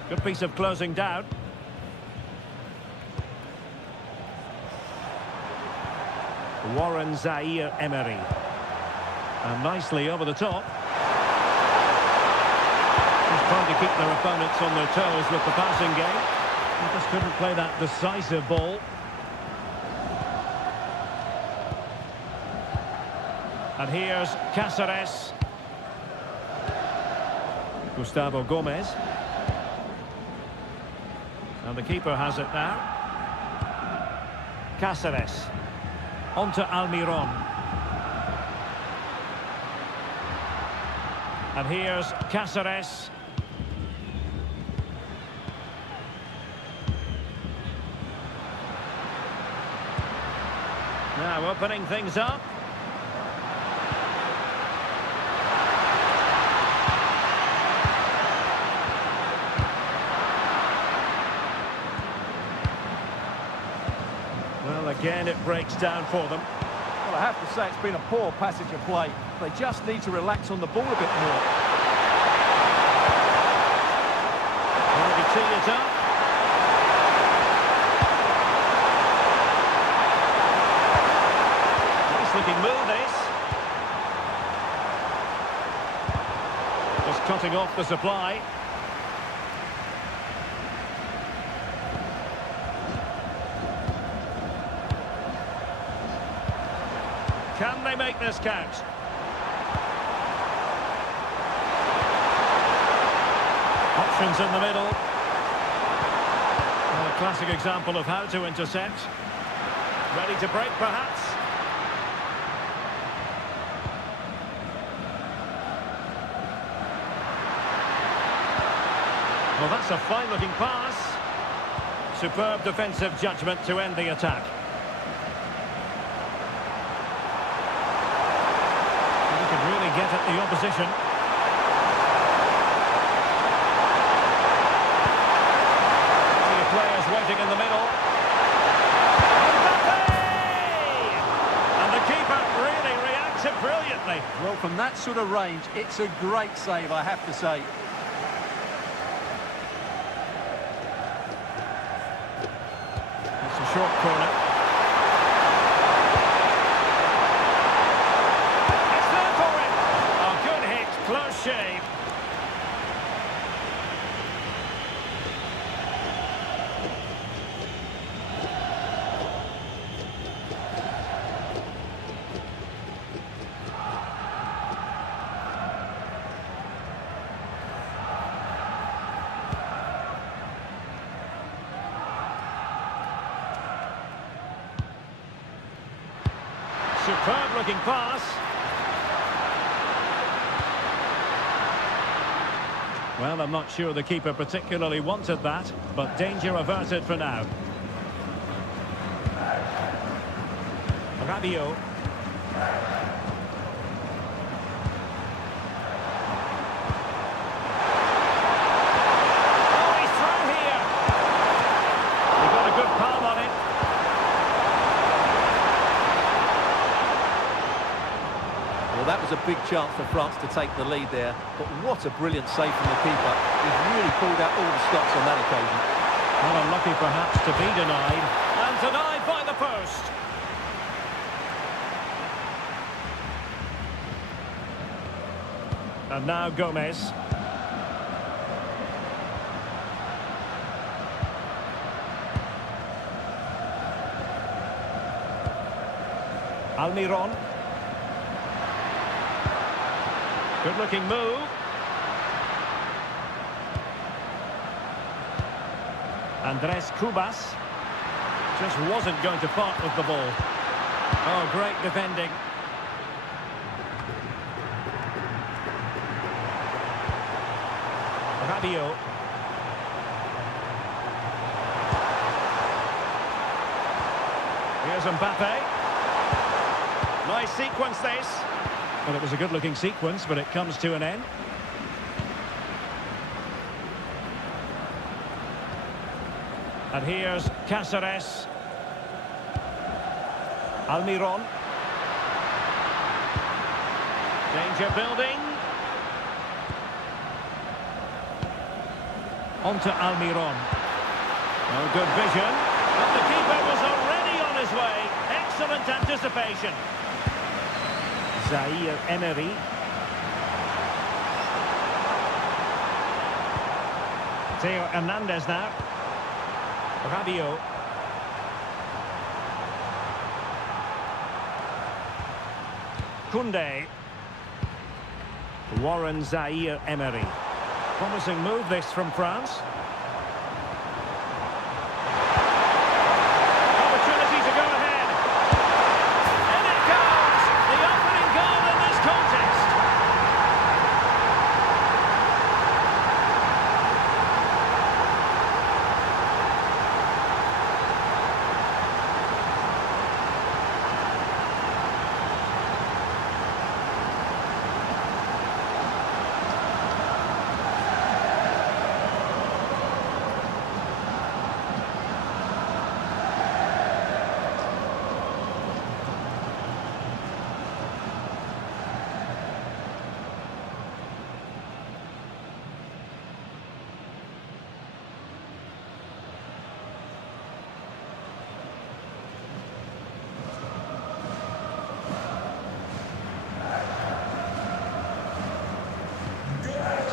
Good piece of closing down. Warren Zaire-Emery. And nicely over the top. Just trying to keep their opponents on their toes with the passing game. They just couldn't play that decisive ball. And here's Cáceres. Gustavo Gomez. And the keeper has it now. Cáceres. On to Almiron. And here's Cáceres. Now opening things up. Well, again, it breaks down for them. Well, I have to say it's been a poor passage of play. They just need to relax on the ball a bit more. Maybe tee it up. Nice looking move, this. Just cutting off the supply. Can they make this count? Options in the middle. Well, a classic example of how to intercept. Ready to break, perhaps? Well, that's a fine-looking pass. Superb defensive judgment to end the attack. Really get at the opposition. The players waiting in the middle. And the keeper really reacted brilliantly. Well, from that sort of range, it's a great save, I have to say. It's a short corner. Close shave. Superb looking pass. Well, I'm not sure the keeper particularly wanted that, but danger averted for now. Rabiot. Oh, he's through here. He got a good palm on it. Well, that was a big chance for France to take the lead there, but what a brilliant save from the keeper. He's really pulled out all the stops on that occasion. Well, unlucky perhaps to be denied, and denied by the post. And now Gomez. Almiron. Good looking move. Andres Cubas just wasn't going to part with the ball. Oh, great defending. Rabiot. Here's Mbappe. Nice sequence this. Well, it was a good-looking sequence, but it comes to an end. And here's Cáceres. Almiron. Danger building. On to Almiron. Oh, good vision. But the keeper was already on his way. Excellent anticipation. Zaire Emery. Theo Hernandez now. Rabiot. Koundé. Warren Zaire Emery. Promising move this from France. Opportunity to go ahead. And it goes! The opening goal in this contest.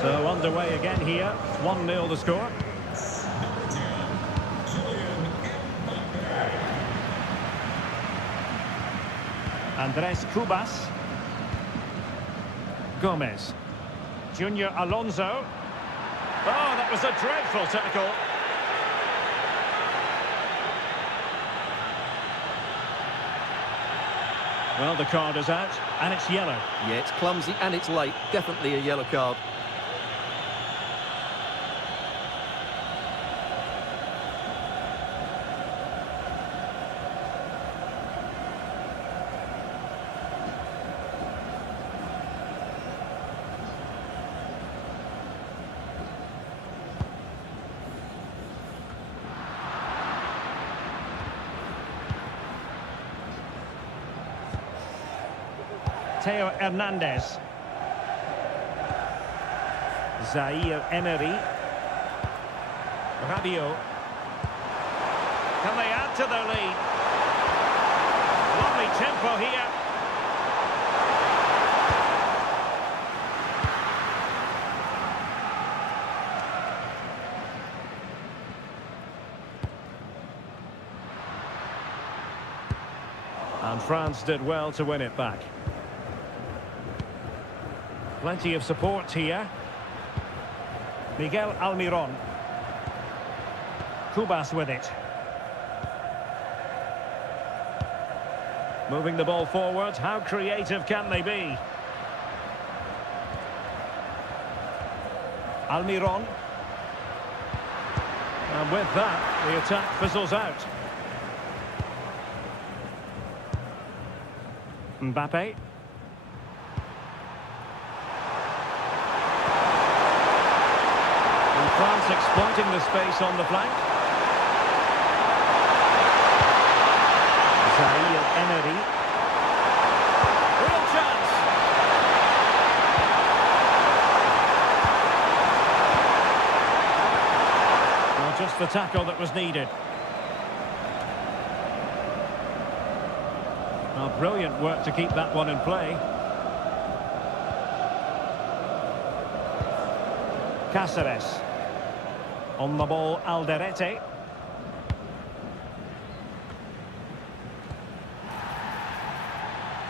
So underway again here. 1-0 the score. Andres Cubas. Gomez. Junior Alonso. Oh, that was a dreadful tackle. Well, the card is out, and it's yellow. Yeah, it's clumsy and it's late. Definitely a yellow card. Theo Hernandez. Zaire Emery. Rabiot. Can they add to their lead? Lovely tempo here. And France did well to win it back. Plenty of support here. Miguel Almiron. Cubas with it. Moving the ball forward. How creative can they be? Almiron. And with that, the attack fizzles out. Mbappe. France exploiting the space on the flank. Zaire Emery. Real chance. Well, just the tackle that was needed. Well, brilliant work to keep that one in play. Cáceres. On the ball, Alderete.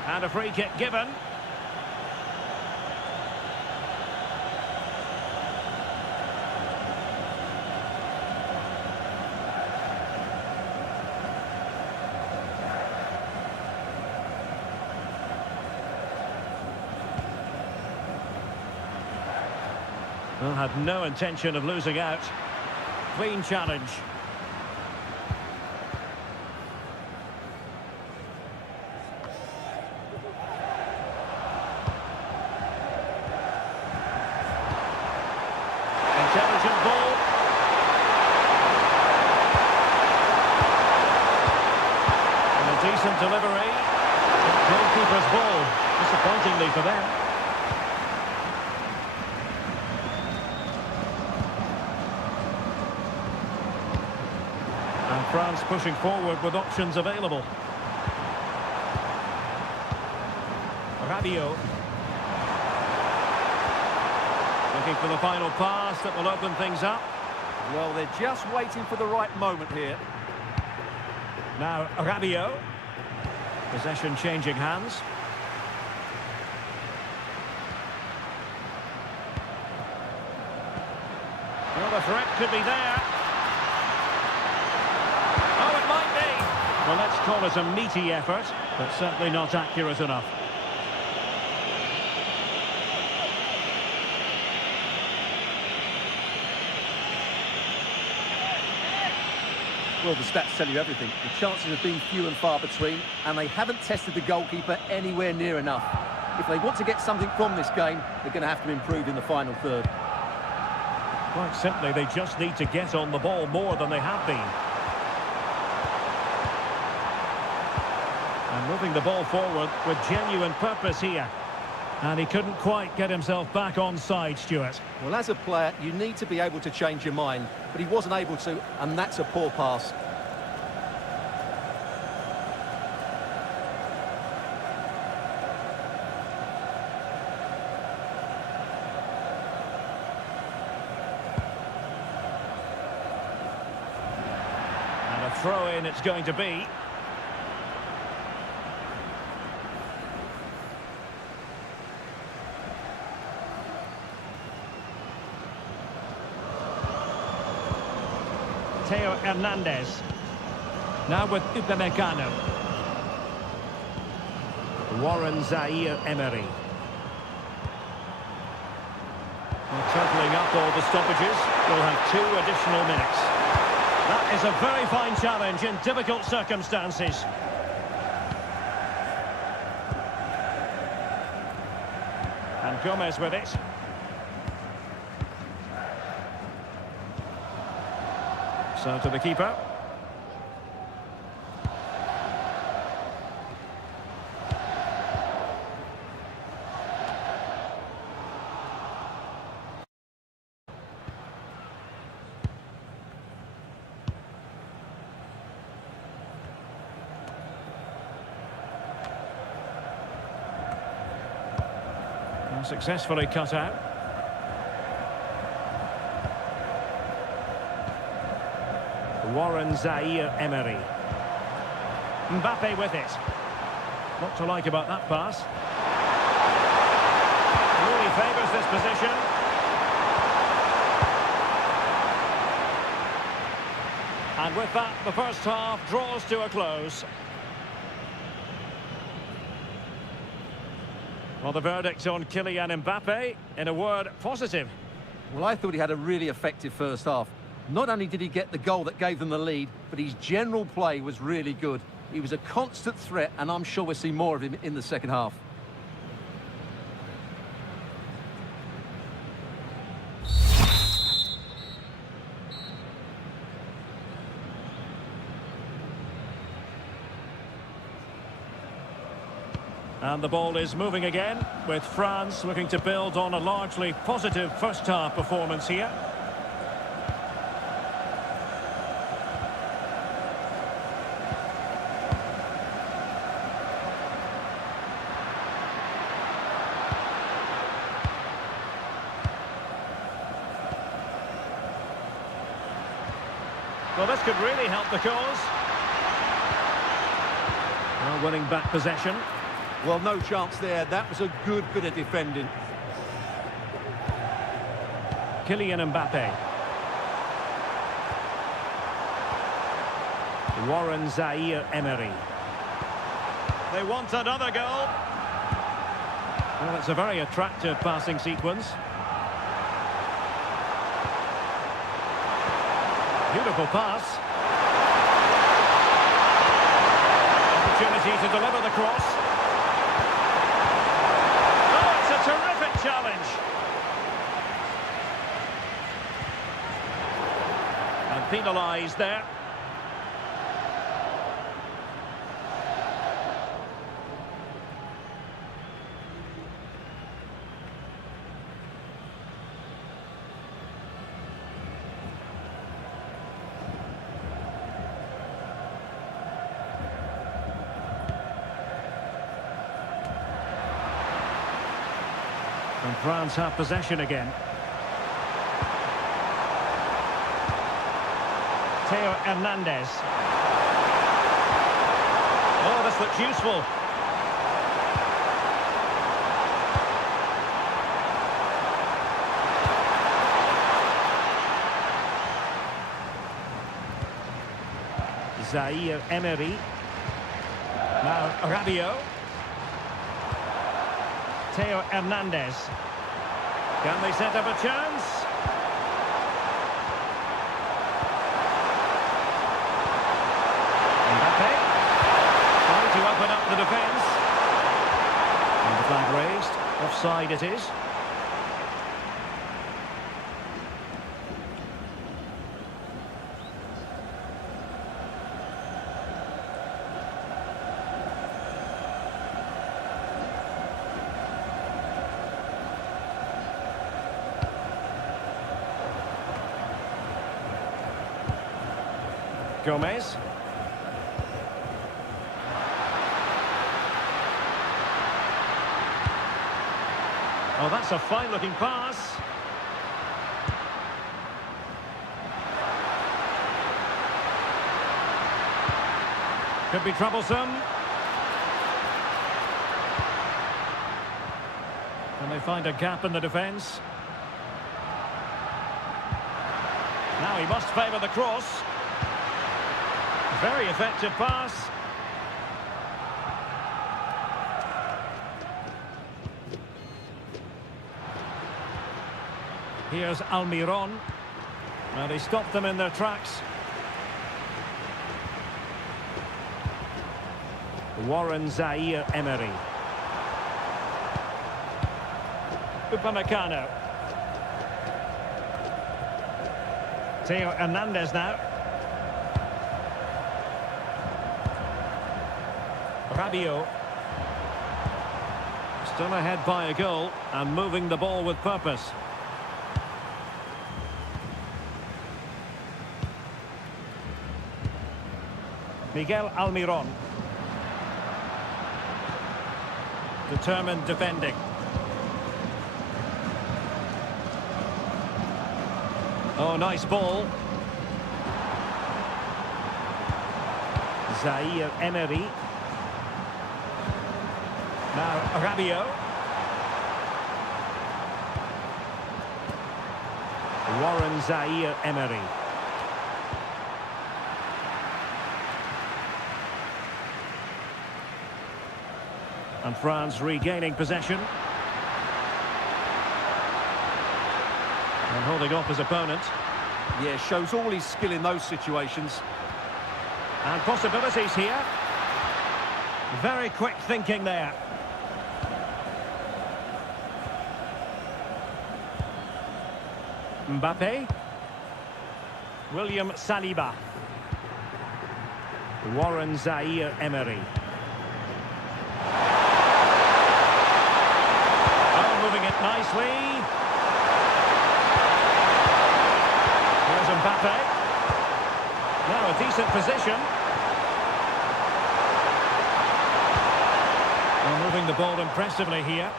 And a free kick given. Well, had no intention of losing out. Clean challenge. Intelligent ball. And a decent delivery. Goalkeeper's ball. Disappointingly for them. And France pushing forward with options available. Rabiot. Looking for the final pass that will open things up. Well, they're just waiting for the right moment here. Now Rabiot. Possession changing hands. Well, the threat could be there. Oh, it might be. Well, let's call it a meaty effort, but certainly not accurate enough. Well, the stats tell you everything. The chances have been few and far between, and they haven't tested the goalkeeper anywhere near enough. If they want to get something from this game, they're going to have to improve in the final third. Quite simply, they just need to get on the ball more than they have been. And moving the ball forward with genuine purpose here. And he couldn't quite get himself back on side, Stuart. Well, as a player, you need to be able to change your mind, but he wasn't able to, and that's a poor pass. And a throw-in it's going to be. Theo Hernandez. Now with Upamecano. Warren Zaire-Emery. Totaling up all the stoppages, we'll have 2 additional minutes. That is a very fine challenge in difficult circumstances. And Gomez with it. So to the keeper. And successfully cut out. Warren Zaire-Emery. Mbappe with it. What to like about that pass? Really favours this position. And with that, the first half draws to a close. Well, the verdict on Kylian Mbappe, in a word, positive. Well, I thought he had a really effective first half. Not only did he get the goal that gave them the lead, but his general play was really good. He was a constant threat, and I'm sure we'll see more of him in the second half. And the ball is moving again, with France looking to build on a largely positive first-half performance here. Well, this could really help the cause. Well, winning back possession. Well, no chance there. That was a good bit of defending. Kylian Mbappe. Warren Zaire-Emery. They want another goal. Well, it's a very attractive passing sequence. Beautiful pass. Opportunity to deliver the cross. Oh, it's a terrific challenge. And penalised there. And France have possession again. Theo Hernandez. Oh, this looks useful. Zaire Emery. Now Rabiot. Theo Hernandez. Can they set up a chance? Mbappe. Trying to open up the defence. And the flag raised. Offside it is. Gomez. Oh, that's a fine-looking pass. Could be troublesome. Can they find a gap in the defence? Now he must favour the cross. Very effective pass. Here's Almiron. Now they stopped them in their tracks. Warren Zaire Emery. Upamecano. Theo Hernandez now. Rabiot. Still ahead by a goal and moving the ball with purpose. Miguel Almiron. Determined defending. Oh, nice ball. Zaire Emery. Now Rabiot. Warren Zaire Emery. And France regaining possession. And holding off his opponent. Yeah, shows all his skill in those situations. And possibilities here. Very quick thinking there. Mbappe. William Saliba. Warren Zaire Emery. Oh, moving it nicely. Here's Mbappe. Now a decent position. Well, moving the ball impressively here.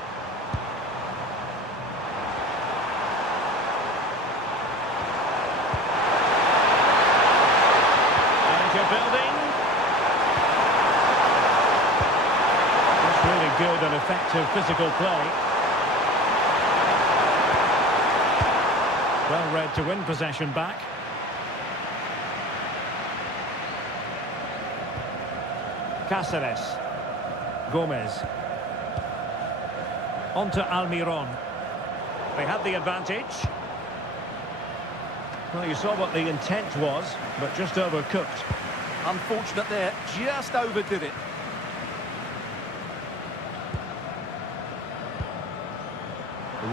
Building. That's really good and effective physical play. Well read to win possession back. Cáceres. Gomez. On to Almiron. They had the advantage. Well, you saw what the intent was, but just overcooked. Unfortunate there, just overdid it.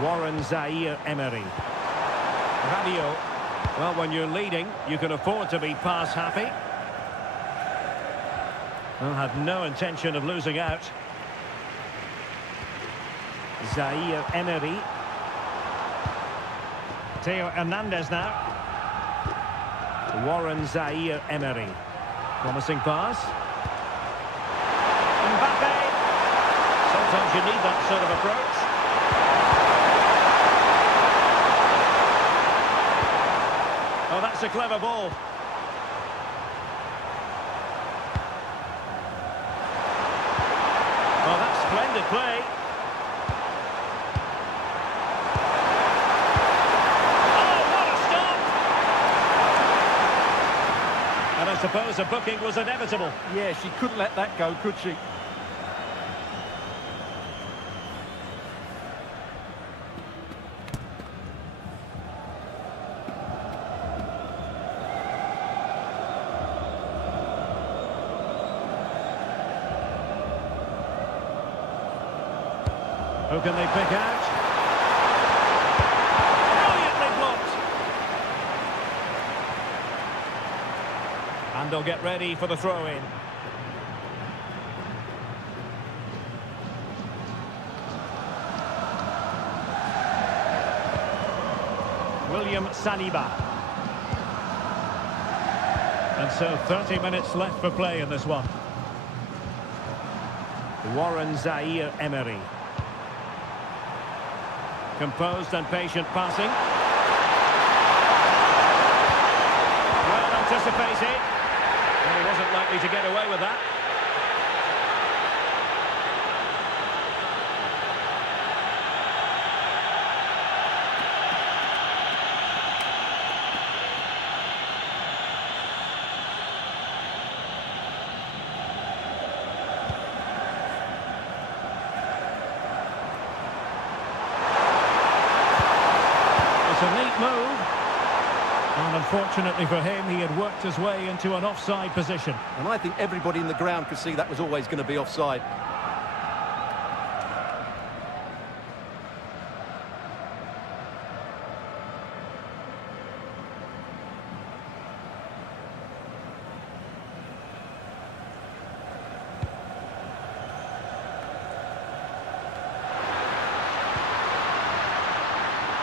Warren Zaire-Emery. Rabiot. Well, when you're leading, you can afford to be pass happy. Well, had no intention of losing out. Zaire-Emery. Theo Hernandez now. Warren Zaire-Emery. Promising pass. Mbappe. Sometimes you need that sort of approach. Oh, that's a clever ball. Oh, that's splendid play. Oh, what a stop! And I suppose a booking was inevitable. Yeah, she couldn't let that go, could she? Who can they pick out? Brilliantly blocked. And they'll get ready for the throw-in. William Saliba. And so 30 minutes left for play in this one. Warren Zaire-Emery. Composed and patient passing. Well anticipated. Well, he wasn't likely to get away with that. It's a neat move, and unfortunately for him, he had worked his way into an offside position. And I think everybody in the ground could see that was always going to be offside.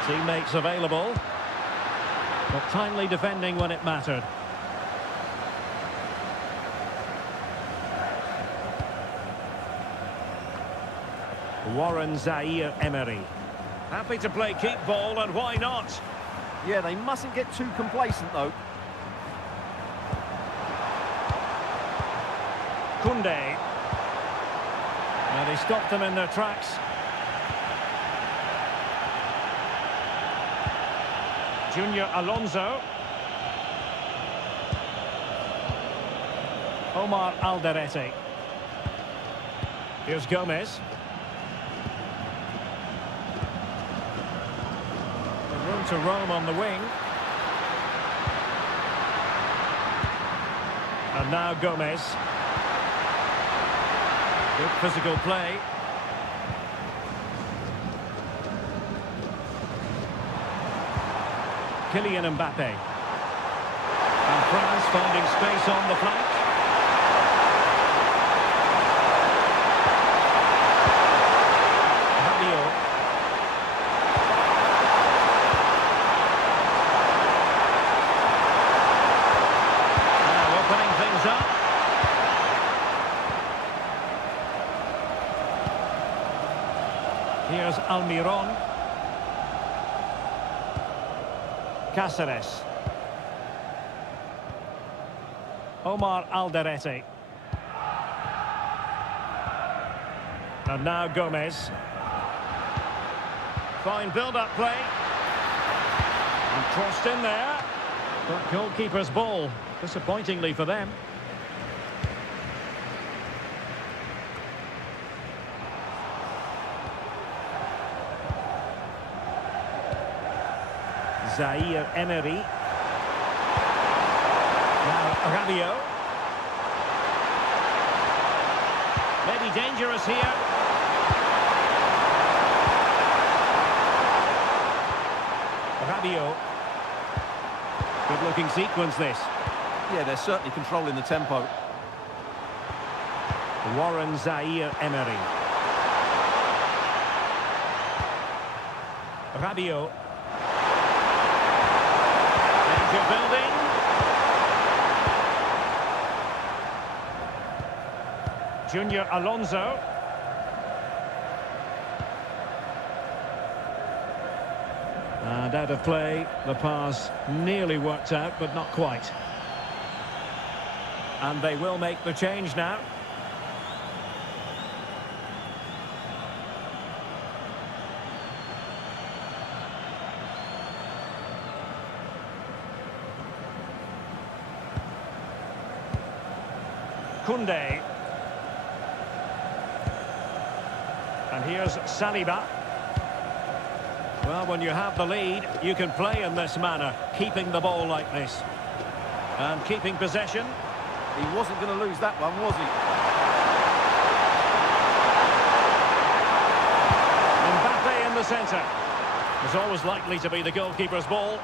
Teammates available, but timely defending when it mattered. Warren Zaire-Emery. Happy to play keep ball, and why not? Yeah, they mustn't get too complacent, though. Koundé. And he stopped them in their tracks. Junior Alonso. Omar Alderete. Here's Gomez. Room to roam on the wing. And now Gomez. Good physical play. Kylian Mbappe. And France finding space on the flank. Rabiot. Now opening things up. Here's Almiron. Cáceres. Omar Alderete. And now Gomez. Fine build-up play. And crossed in there. But goalkeeper's ball, disappointingly for them. Zaire-Emery. Rabiot. Maybe dangerous here. Rabiot. Good-looking sequence, this. Yeah, they're certainly controlling the tempo. Warren Zaire-Emery. Rabiot. Danger building. Junior Alonso. And out of play, the pass nearly worked out, but not quite. And they will make the change now. Koundé. And here's Saliba. Well, when you have the lead, you can play in this manner, keeping the ball like this. And keeping possession. He wasn't going to lose that one, was he? Mbappe in the centre. It's always likely to be the goalkeeper's ball.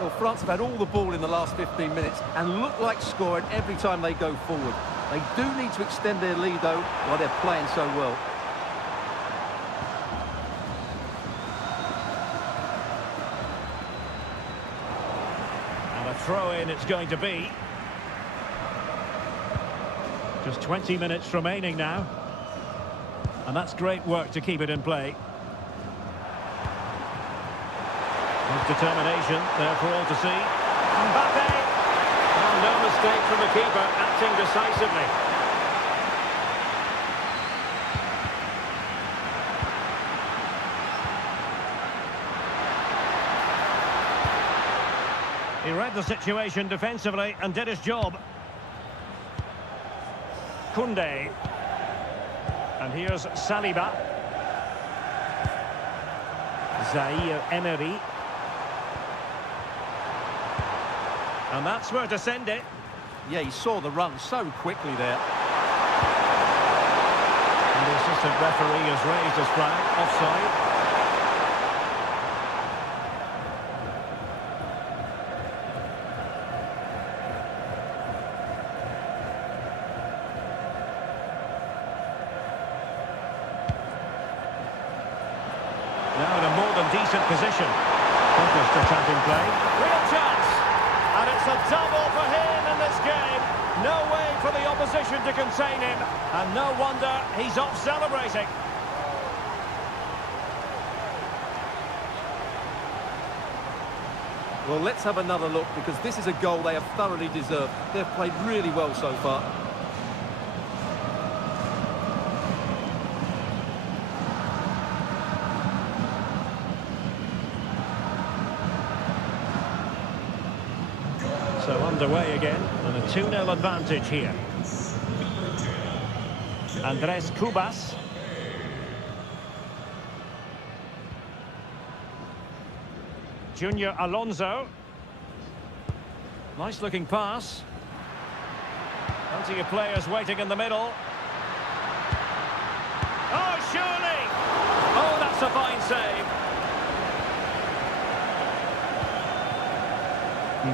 Well, France have had all the ball in the last 15 minutes and look like scoring every time they go forward. They do need to extend their lead, though, while they're playing so well. And a throw-in it's going to be. Just 20 minutes remaining now. And that's great work to keep it in play. With determination there for all to see. Mbappe! Well, no mistake from the keeper, acting decisively. He read the situation defensively and did his job. Koundé. And here's Saliba. Zaire-Emery. And that's where to send it. Yeah, he saw the run so quickly there. And the assistant referee has raised his flag, offside. Now in a more than decent position. Focused attacking play. Real chance! And it's a double for him in this game. No way for the opposition to contain him. And no wonder he's off celebrating. Well, let's have another look, because this is a goal they have thoroughly deserved. They've played really well so far. So underway again, and a 2-0 advantage here. Andres Cubas. Junior Alonso. Nice looking pass. Plenty of players waiting in the middle. Oh, surely! Oh, that's a fine save.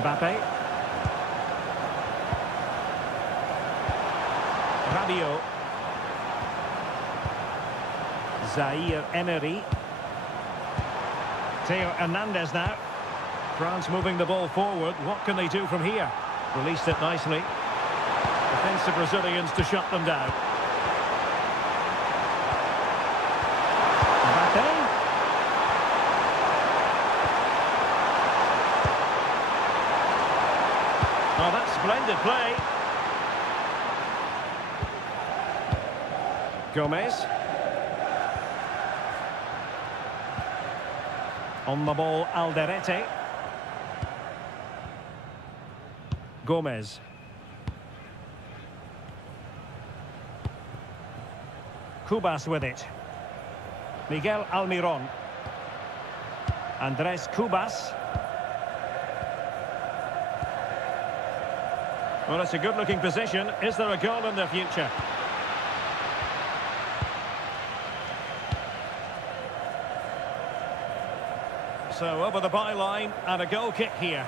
Mbappe. Rabiot. Zaire-Emery. Theo Hernandez now. France moving the ball forward. What can they do from here? Released it nicely. Defensive Brazilians to shut them down. Mbappe. Oh, that's splendid play. Gomez. On the ball, Alderete. Gomez. Cubas with it. Miguel Almiron. Andres Cubas. Well, it's a good-looking position. Is there a goal in the future? So over the byline and a goal kick here.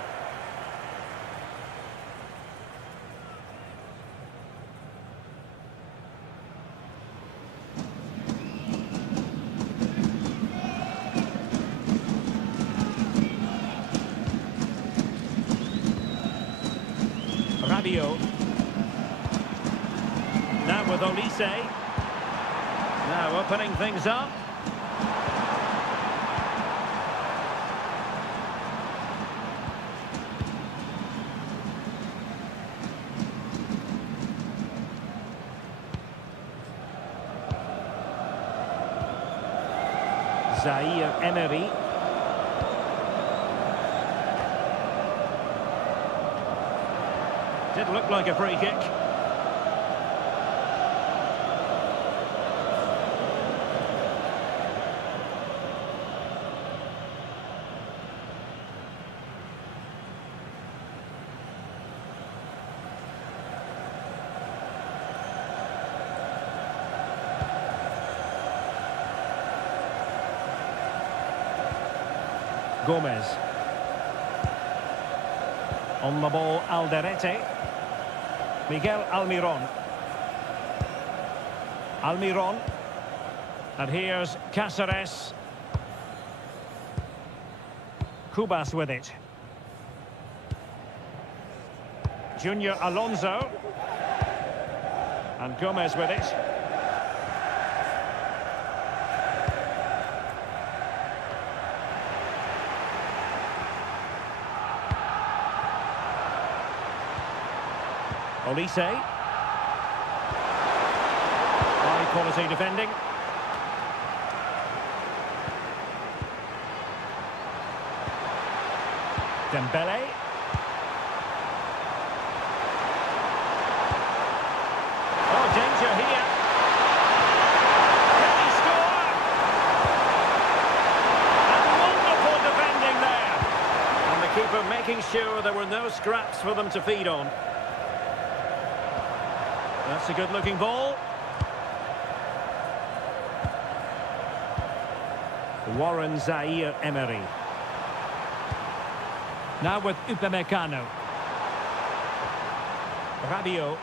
Radio. Now with Olise. Now opening things up. Zaire Emery. Did look like a free kick. Gomez. On the ball, Alderete. Miguel Almiron. Almiron. And here's Cáceres. Cubas with it. Junior Alonso. And Gomez with it. Olise. High quality defending. Dembele. Oh, danger here. Can he score? And wonderful defending there. And the keeper making sure there were no scraps for them to feed on. That's a good-looking ball. Warren Zaire Emery. Now with Upamecano. Rabiot.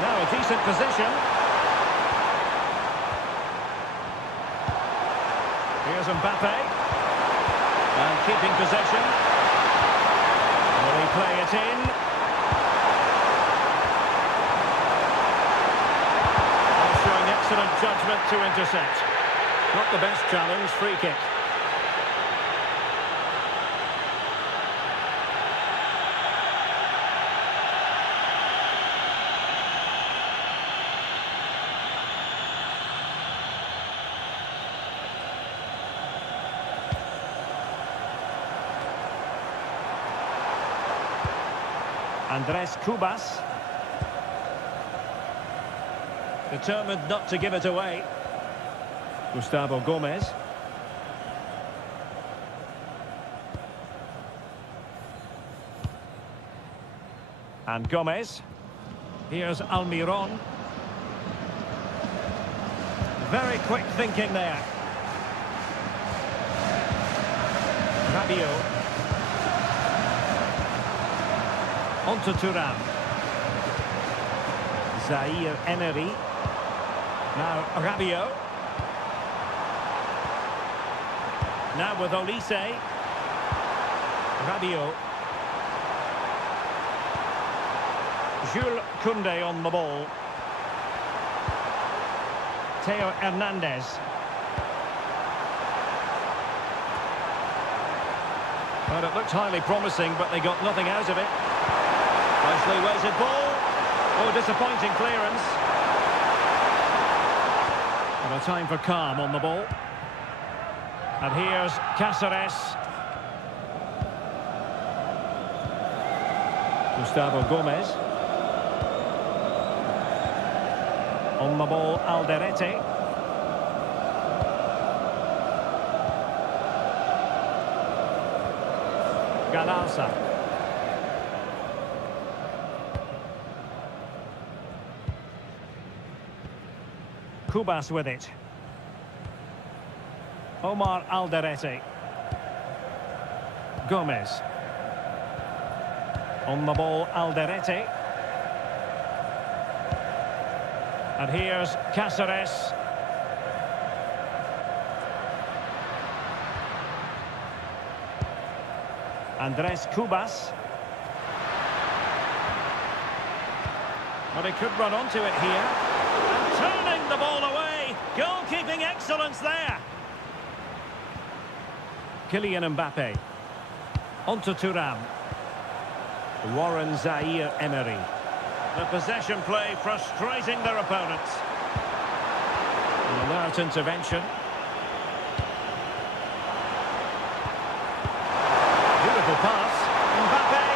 Now a decent position. Here's Mbappe. And keeping possession. Will he play it in? Showing excellent judgment to intercept. Not the best challenge, free kick. Andres Cubas. Determined not to give it away. Gustavo Gomez. And Gomez. Here's Almiron. Very quick thinking there. Rabiot. On to Thuram. Zaire Emery. Now Rabiot. Now with Olise. Rabiot. Jules Koundé on the ball. Theo Hernandez. Well, it looked highly promising, but they got nothing out of it. Nicely weighted ball. Oh, disappointing clearance. And a time for calm on the ball. And here's Cáceres. Gustavo Gomez. On the ball, Alderete. Galarza. Kubas with it. Omar Alderete. Gomez. On the ball, Alderete. And here's Cáceres. Andres Cubas. But he could run onto it here. And turning the ball away. Goalkeeping excellence there. Kylian Mbappe. Onto Thuram. Warren Zaïre-Emery. The possession play frustrating their opponents. An alert intervention. Beautiful pass. Mbappe.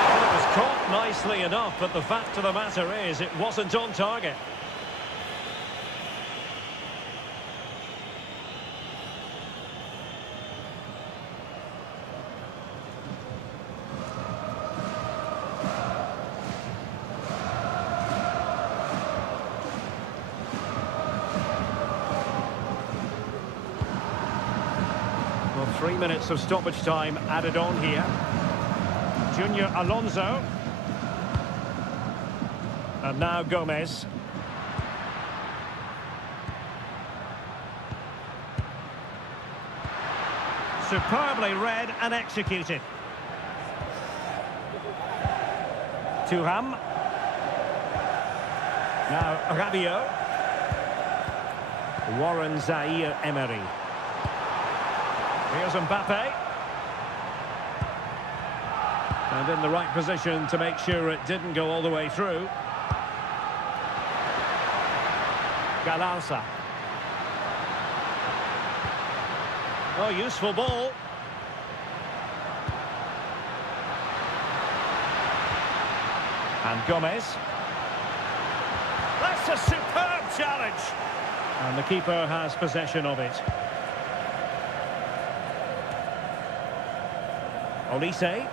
Well, it was caught nicely enough, but the fact of the matter is it wasn't on target. Well, 3 minutes of stoppage time added on here. Junior Alonso. And now Gomez. Superbly read and executed. Thuram. Now Rabiot. Warren Zaïre-Emery. Here's Mbappe. And in the right position to make sure it didn't go all the way through. Galarza. Oh, useful ball. And Gomez. That's a superb challenge. And the keeper has possession of it. Olise.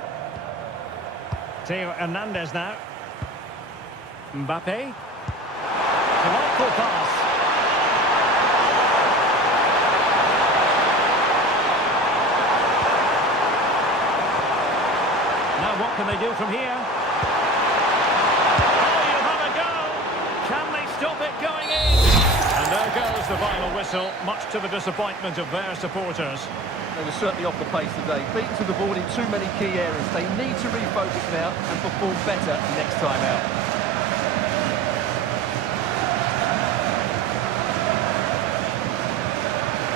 Theo Hernandez now. Mbappe. Delightful pass. Now what can they do from here? Oh, you have a go! Can they stop it going in? And there goes the final whistle, much to the disappointment of their supporters. They were certainly off the pace today. Beaten to the board in too many key areas. They need to refocus now and perform better next time out.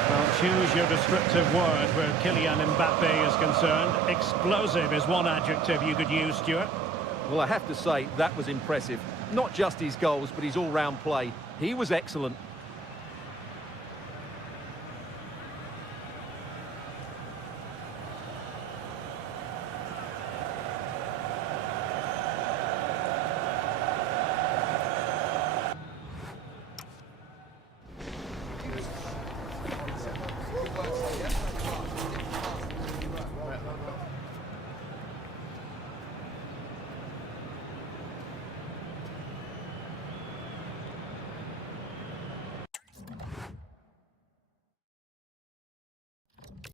Well, choose your descriptive word where Kylian Mbappe is concerned. Explosive is one adjective you could use, Stuart. Well, I have to say, that was impressive. Not just his goals, but his all-round play. He was excellent.